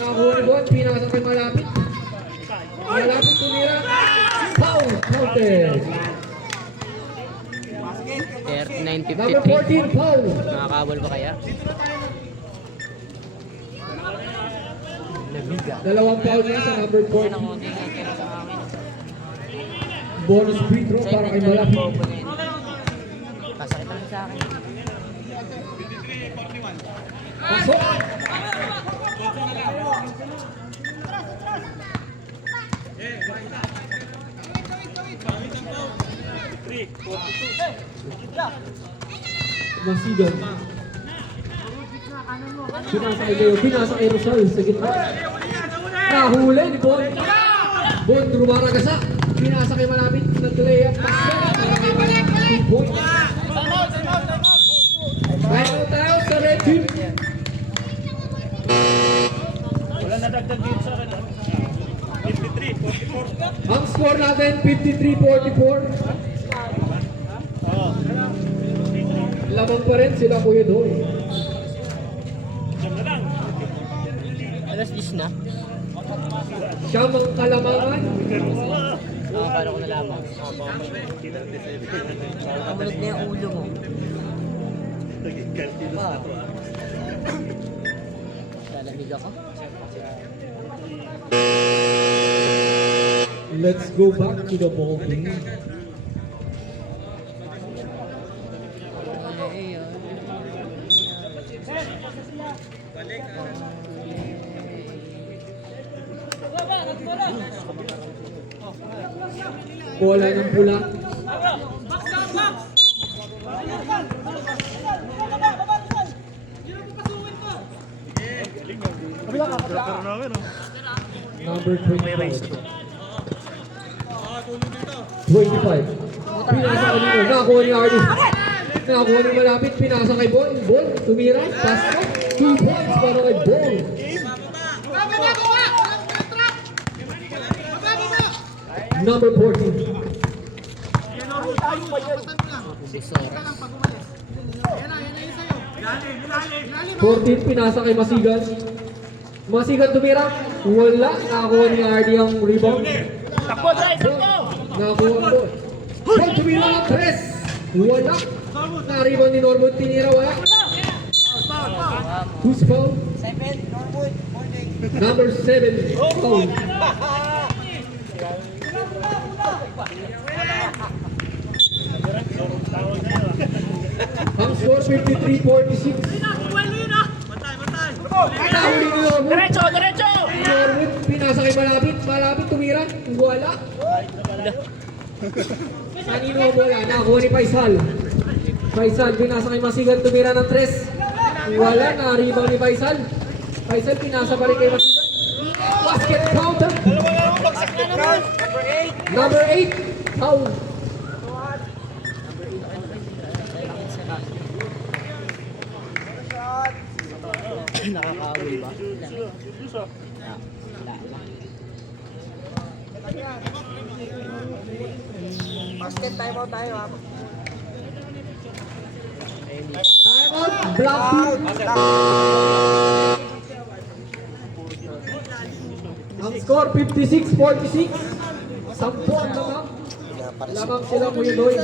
Nahuli Bon. Pinasa kay malapit. Malapit tumira. Foul. Counted. 39-53. Number 14, foul. Nakakabol ba kaya? Dalawang foul niya sa number 14. Hindi nga kaya sa akin. Bonus free throw para kay malapit. Pasakit lang sa akin. Pasok. Masigan. Pinasa kay Leo. Pinasa kay Rosal sa gitna. Nahuli ni Bon. Bon, rumaragasa. Pinasa kay malapit. Nag-lay up. Pasok. Para kay malapit. 2 points. Final tayo sa red team. Wala nadagdag dito sa red. 53-44. Ang score natin, 53-44. Lamang pa rin sila Kuya Doy. Diyan na lang. Alas 10 na. Siyam ang kalamangan. Paano ko nalaman? Kamulag na yung ulo mo. Lalamig ako. Let's go back to the ball game. Bola ng pula. Number 25. 25. Pinasa ka dito. Nakakuha ni Arnie. Nakakuha ni malapit. Pinasa kay Bon. Bon, tumira. Pasok. 2 points para kay Bon. Number 14. Fortin, pinasa kay Masigan. Masigan tumira. Wala. Nakakuha ni Arnie ang rebound. Nakakuha ang ball. Bon, tumira ng 3. Wala. Na-rebound ni Norwood. Tinira. Wala. Who's foul? 7, Norwood, morning. Number 7. Foul. Ang score 53-46. Nahuli ni Norwood. Diretso! Diretso! Norwood, pinasa kay malapit. Malapit, tumira. Wala. Kanino ang bola? Nakakuha ni Faisal. Faisal, pinasa kay Masigan. Tumira ng 3. Wala. Na-rebound ni Faisal. Faisal, pinasa pa rin kay Masigan. Basket counter. Number 8. Foul. Nakakawil ba? Basket time out tayo ha. Time out. Black team. Ang score 56-46. 10 lamang. Lamang sila Kuya Doy.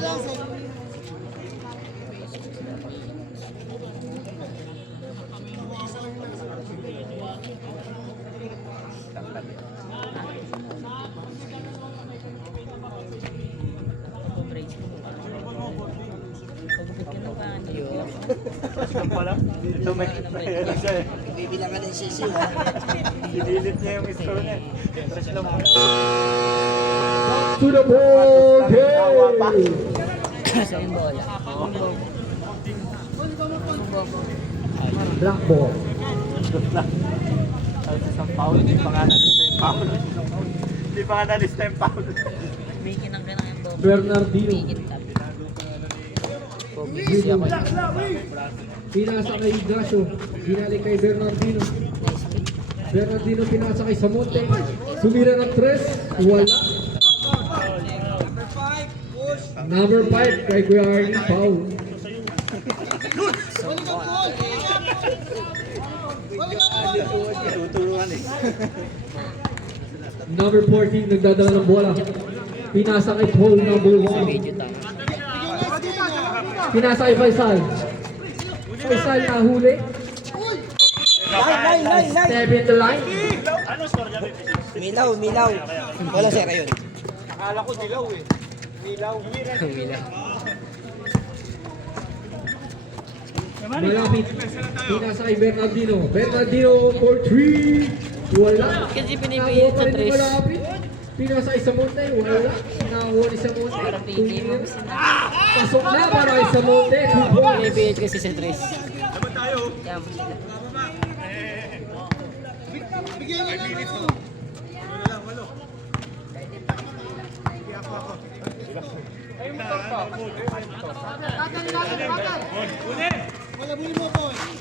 Ito may ano siya eh. Bibilang ka ng sisiw ha. Dinilit niya yung score niya. Fresh lang muna. Back to the ball game. Sa yung bola. Black ball. Tapos isang foul. Hindi pa nga nalista yung foul. Hindi pa nga nalista yung foul. May kinang-kinang yung bola. Bernardino. Pumisi ako. Pinasa kay Ignacio. Ginalik kay Bernardino. Bernardino pinasa kay Samonte. Sumira ng 3. Wala. Number 5 kay Kuya Arnie. Foul. Number 14, nagdadala ng bola. Pinasa kay Paul, number 1. Pinasa kay Faisal. Faisal nahuli. Step in the line. Milaw. Wala sir, ayun. Akala ko dilaw eh. Milaw. Malapit. Pinasa kay Bernardino. Bernardino for 3. Wala. Kasi Nakuha pinipilit pa sa rin tres. malapit. Pinasa kay Samonte. Wala. Nakuha ni Samonte. Pili mo kasi na. Pasok na para kay Samonte. 2 points. Pinipilit kasi sa tres. Yan.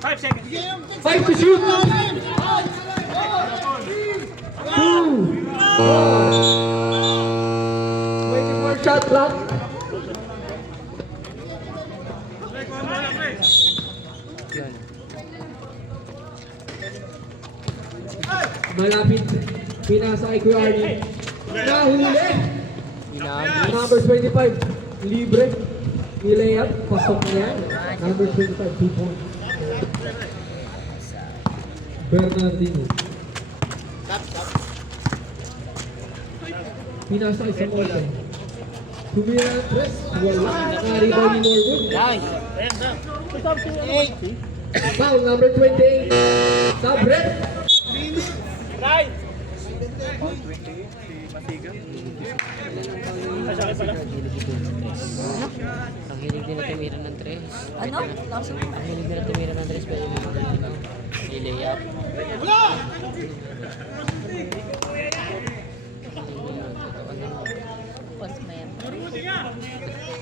Five seconds. 5 to shoot. 2. Waiting for shot clock. Malapit. Pinasa kay Kuya Arnie. Nahuli. Number 25. Libre. Nilayap. Pasok niya. Number 25. 2 points. Bernardino. Pinasa kay Samonte. Tumira ng press. Wala. Nakaribaw ni Norwood. Foul number 28. Sabret. Ang hilig din na tumira ng tres. Ano? Ang hilig din na tumira ng tres. Pero i-lay up.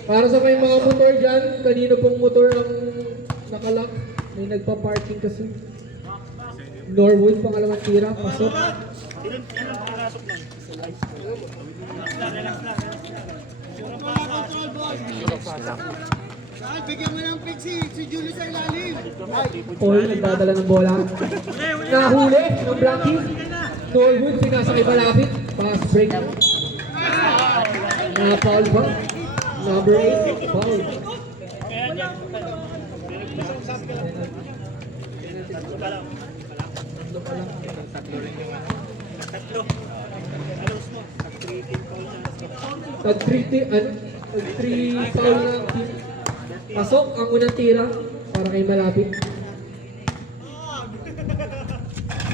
Para sa may mga motor dyan, kanino pong motor ang nakalock? May nagpa-parking kasi. Norwood, pangalawang tira, pasok. Paul, nagdadala ng bola. Nahuli ng Blackie. Norwood, pinasa kay Malapit. Pass break. Na-foul ba? Number 8, foul. Tag-3 foul na. Pasok ang unang tira para kay Malapit.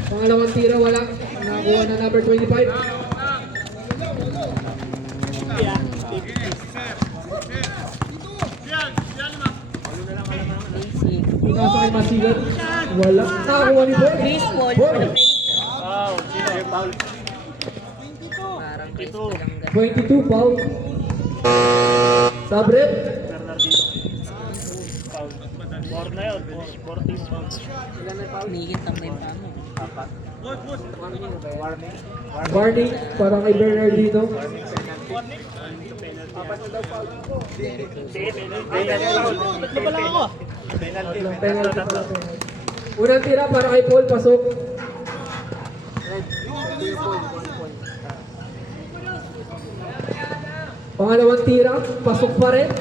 Pangalawang tira wala. Nakakuha na number 25. Nasa kay Masigan. Wala. Nakakuha ni Boy. Boy. 22 foul. Sabret. Four na yun. 14 pounds. Umigit ang may pamo. Warning para kay Bernardino. Penalty pala. Unang tira para kay Paul, pasok. Pangalawang tira, pasok pa rin.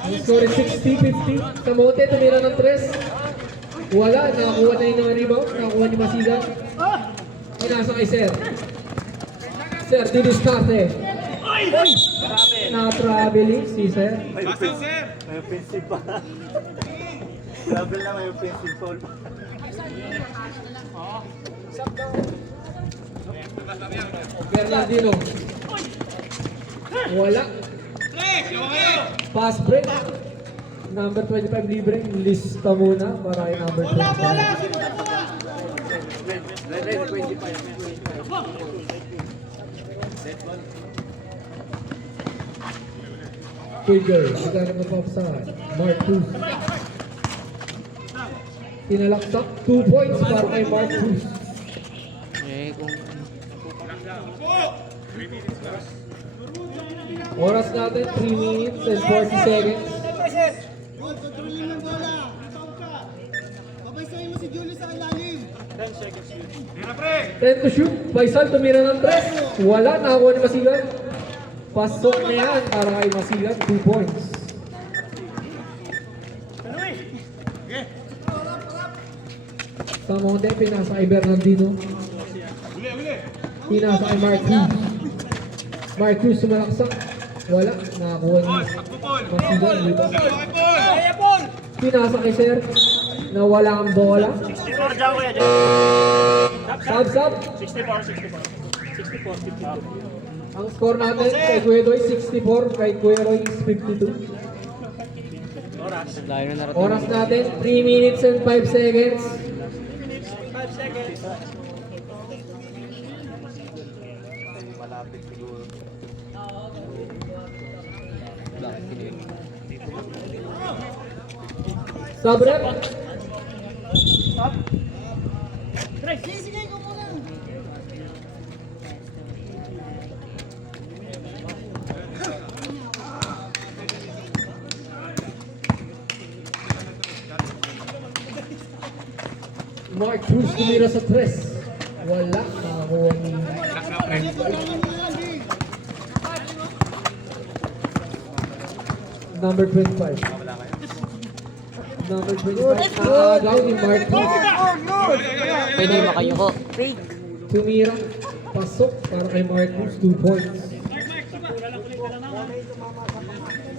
Ang score is 60-50. Kamote, tumira ng 3. Wala, nakakuha na yung rebound. Nakakuha ni Masigan. Pinasa kay Sir. Sir, didiskarte. Uy! Naka-traveling si Sir. May offensive pa. Travel na may offensive foul pa. Bernardino. Wala. Pass break. Number 25 libre. Lista muna para kay number 25. Trigger. Magkano mo pa sa Marcus. Tinalaksak. 2 points para kay Marcus. Eh, kung Oras natin, 3 minutes and 40 seconds. Kontrolin mo yung bola. Pabaysahin mo si Julius sa ilalim. 10 to shoot. Faisal tumira ng 3. Wala, nakakuha ni Masigan. Pasok na yan para kay Masigan. 2 points. Sa Monte, pinasa kay Bernardino. Pinasa kay Mark Cruz. Mark Cruz sumalaksak. Wala, nakakuha ni Masigan. Dito. Pinasa kay Sir. Nawala ang bola. 64 dyan kuya dyan. Sub. 64. Ang score natin kay Kuya Doy 64, kay Kuya Roy is 52. Layo na narating. Oras natin 3 minutes and 5 seconds. Sub rep. Mark Cruz tumira sa 3. Wala, nakakuha ni number 25. Number 25, nakagaw ni Mark Cruz. Pwede makayuko. Tumira, pasok para kay Mark Cruz, 2 points.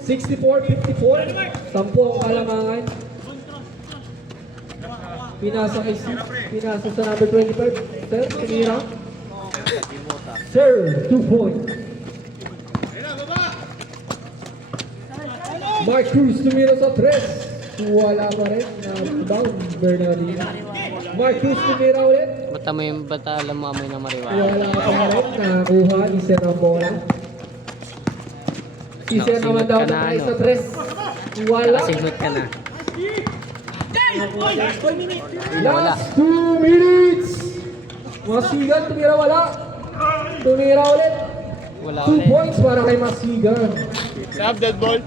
64-54, 10 ang kalamangan. Pinasa kay pinasa sa number 25. Sir, tumira. Sir, 2 points. Mark Cruz tumira sa 3. Wala pa rin. Down, Bernardino. Mark Cruz tumira ulit. Bata mo yung bata alam mo amoy ng marijuana. Wala pa rin. Nakakuha ni Sir ang bola. Si Sir naman daw na sa 3. Wala. Nakasingot ka na. Last 2 minutes. Masigan, tumira wala. Tumira ulit. Wala 2 ulit. points para kay Masigan. Sab, dead ball.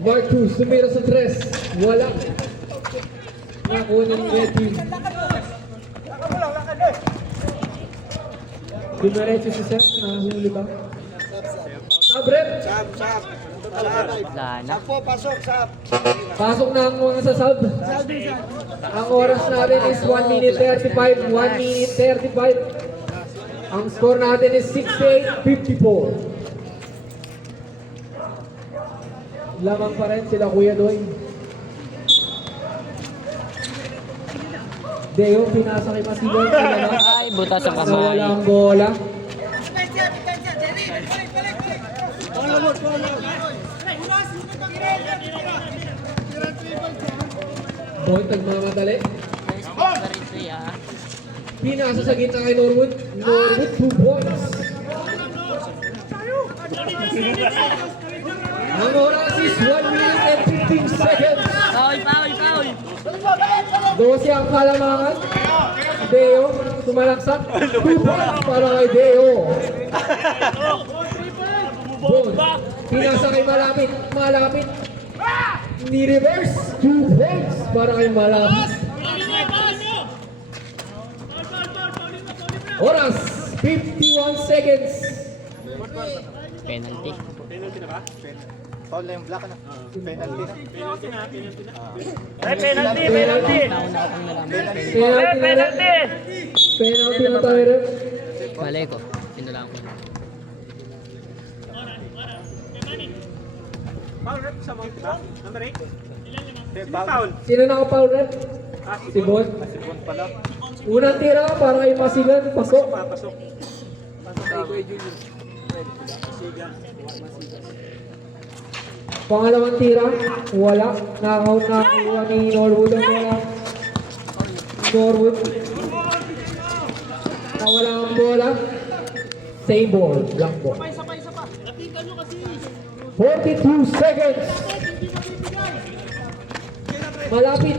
Mark Cruz, tumira sa 3. Wala. Nakuha niya ng red team. Dumiretso si Seth, nahuli ba? Sabrep, Sab. Wala na. Sab po, pasok, Sab. pasok na ang mga sa sub. Ang oras natin is 1 minute 35. 1 minute 35. Ang score natin is 68-54. Lamang pa rin sila Kuya Doy. Deo, pinasa kay Masigan. Ay, buta sa kamay. Nawala ang bola. Boy, tagmamadali. Pinasa sa gitna kay Norwood. Norwood, 2 points. Ang oras is 1 minute and 15 seconds. Foul. 12 ang kalamangan. Deo, sumalaksak. 2 points para kay Deo. Bon, pinasa kay Malapit. Ni-reverse. 2 points para kay Malapit. Oras, 51 seconds. Penalty. Foul na yung black na. Penalty na. Ay, penalty. Penalty na rin. Penalty na tayo rin. Malay ko. Sinulang ko. Foul rep sa mga ba? Number 8. Foul. Sino naka-foul red? Si Bon. Unang tira para kay Masigan. Pasok. Pasok. Pangalawang tira. Wala. Knock-out na kuha ni Norwood ang bola. Norwood. Nawala ang bola. Same ball. Blank ball. 42 seconds. Malapit.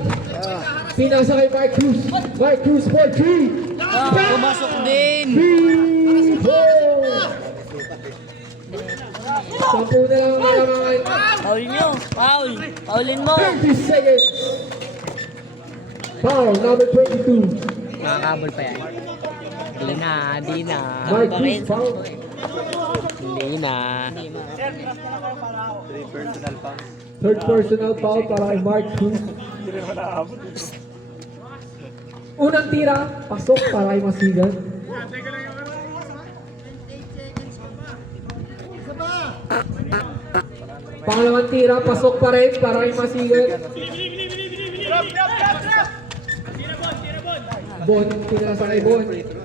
Pinasa kay Mark Cruz. Mark Cruz for 3. Pumasok din. 3 10 na lang ang kailangan. Foul nyo. Foul. Foulin mo. 30 seconds. Foul, number 22. Nakakabol pa yan. Di na. Mark Cruz, foul. Hindi na. Third personal foul para kay Mark Cruz. Unang tira, pasok para kay Masigan. Pangalawang tira, pasok pa rin para kay Masigan. Bon, tinira sa kay Bon.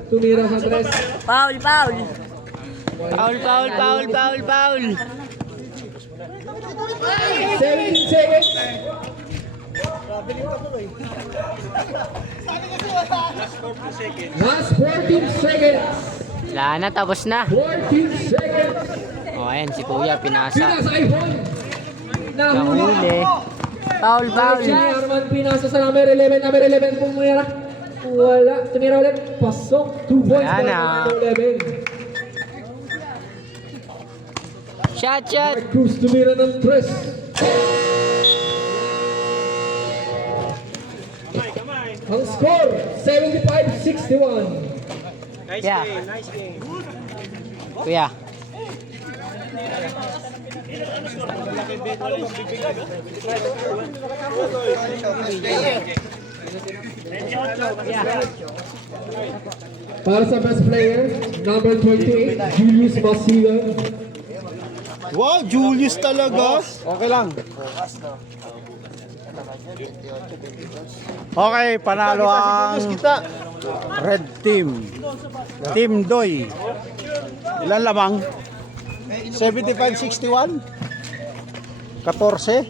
Tumira sa tres. Foul. Foul. Foul. 17 seconds. Last 14 seconds. Wala na, tapos na. 14 seconds. O, ayan, si Kuya, pinasa. Pinasa kay Bon. Nahuli. Nahuli. Foul. Si Arman pinasa sa number 11. Number 11 pumira. Wala. Tumira ulit. Pasok. 2 points Wala para na. number 11. Shot. Mark Cruz tumira ng 3. Ang score, 75-61. Nice Yeah. game, nice game. Kuya. Para sa best player, number 28, Julius Masigan. Wow, Julius talaga. Okay lang. Okay, panalo ang red team. Team Doy. Ilan lamang? 75-61? 14?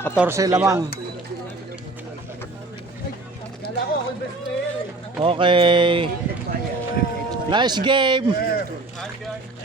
14 lamang. Okay. Nice game.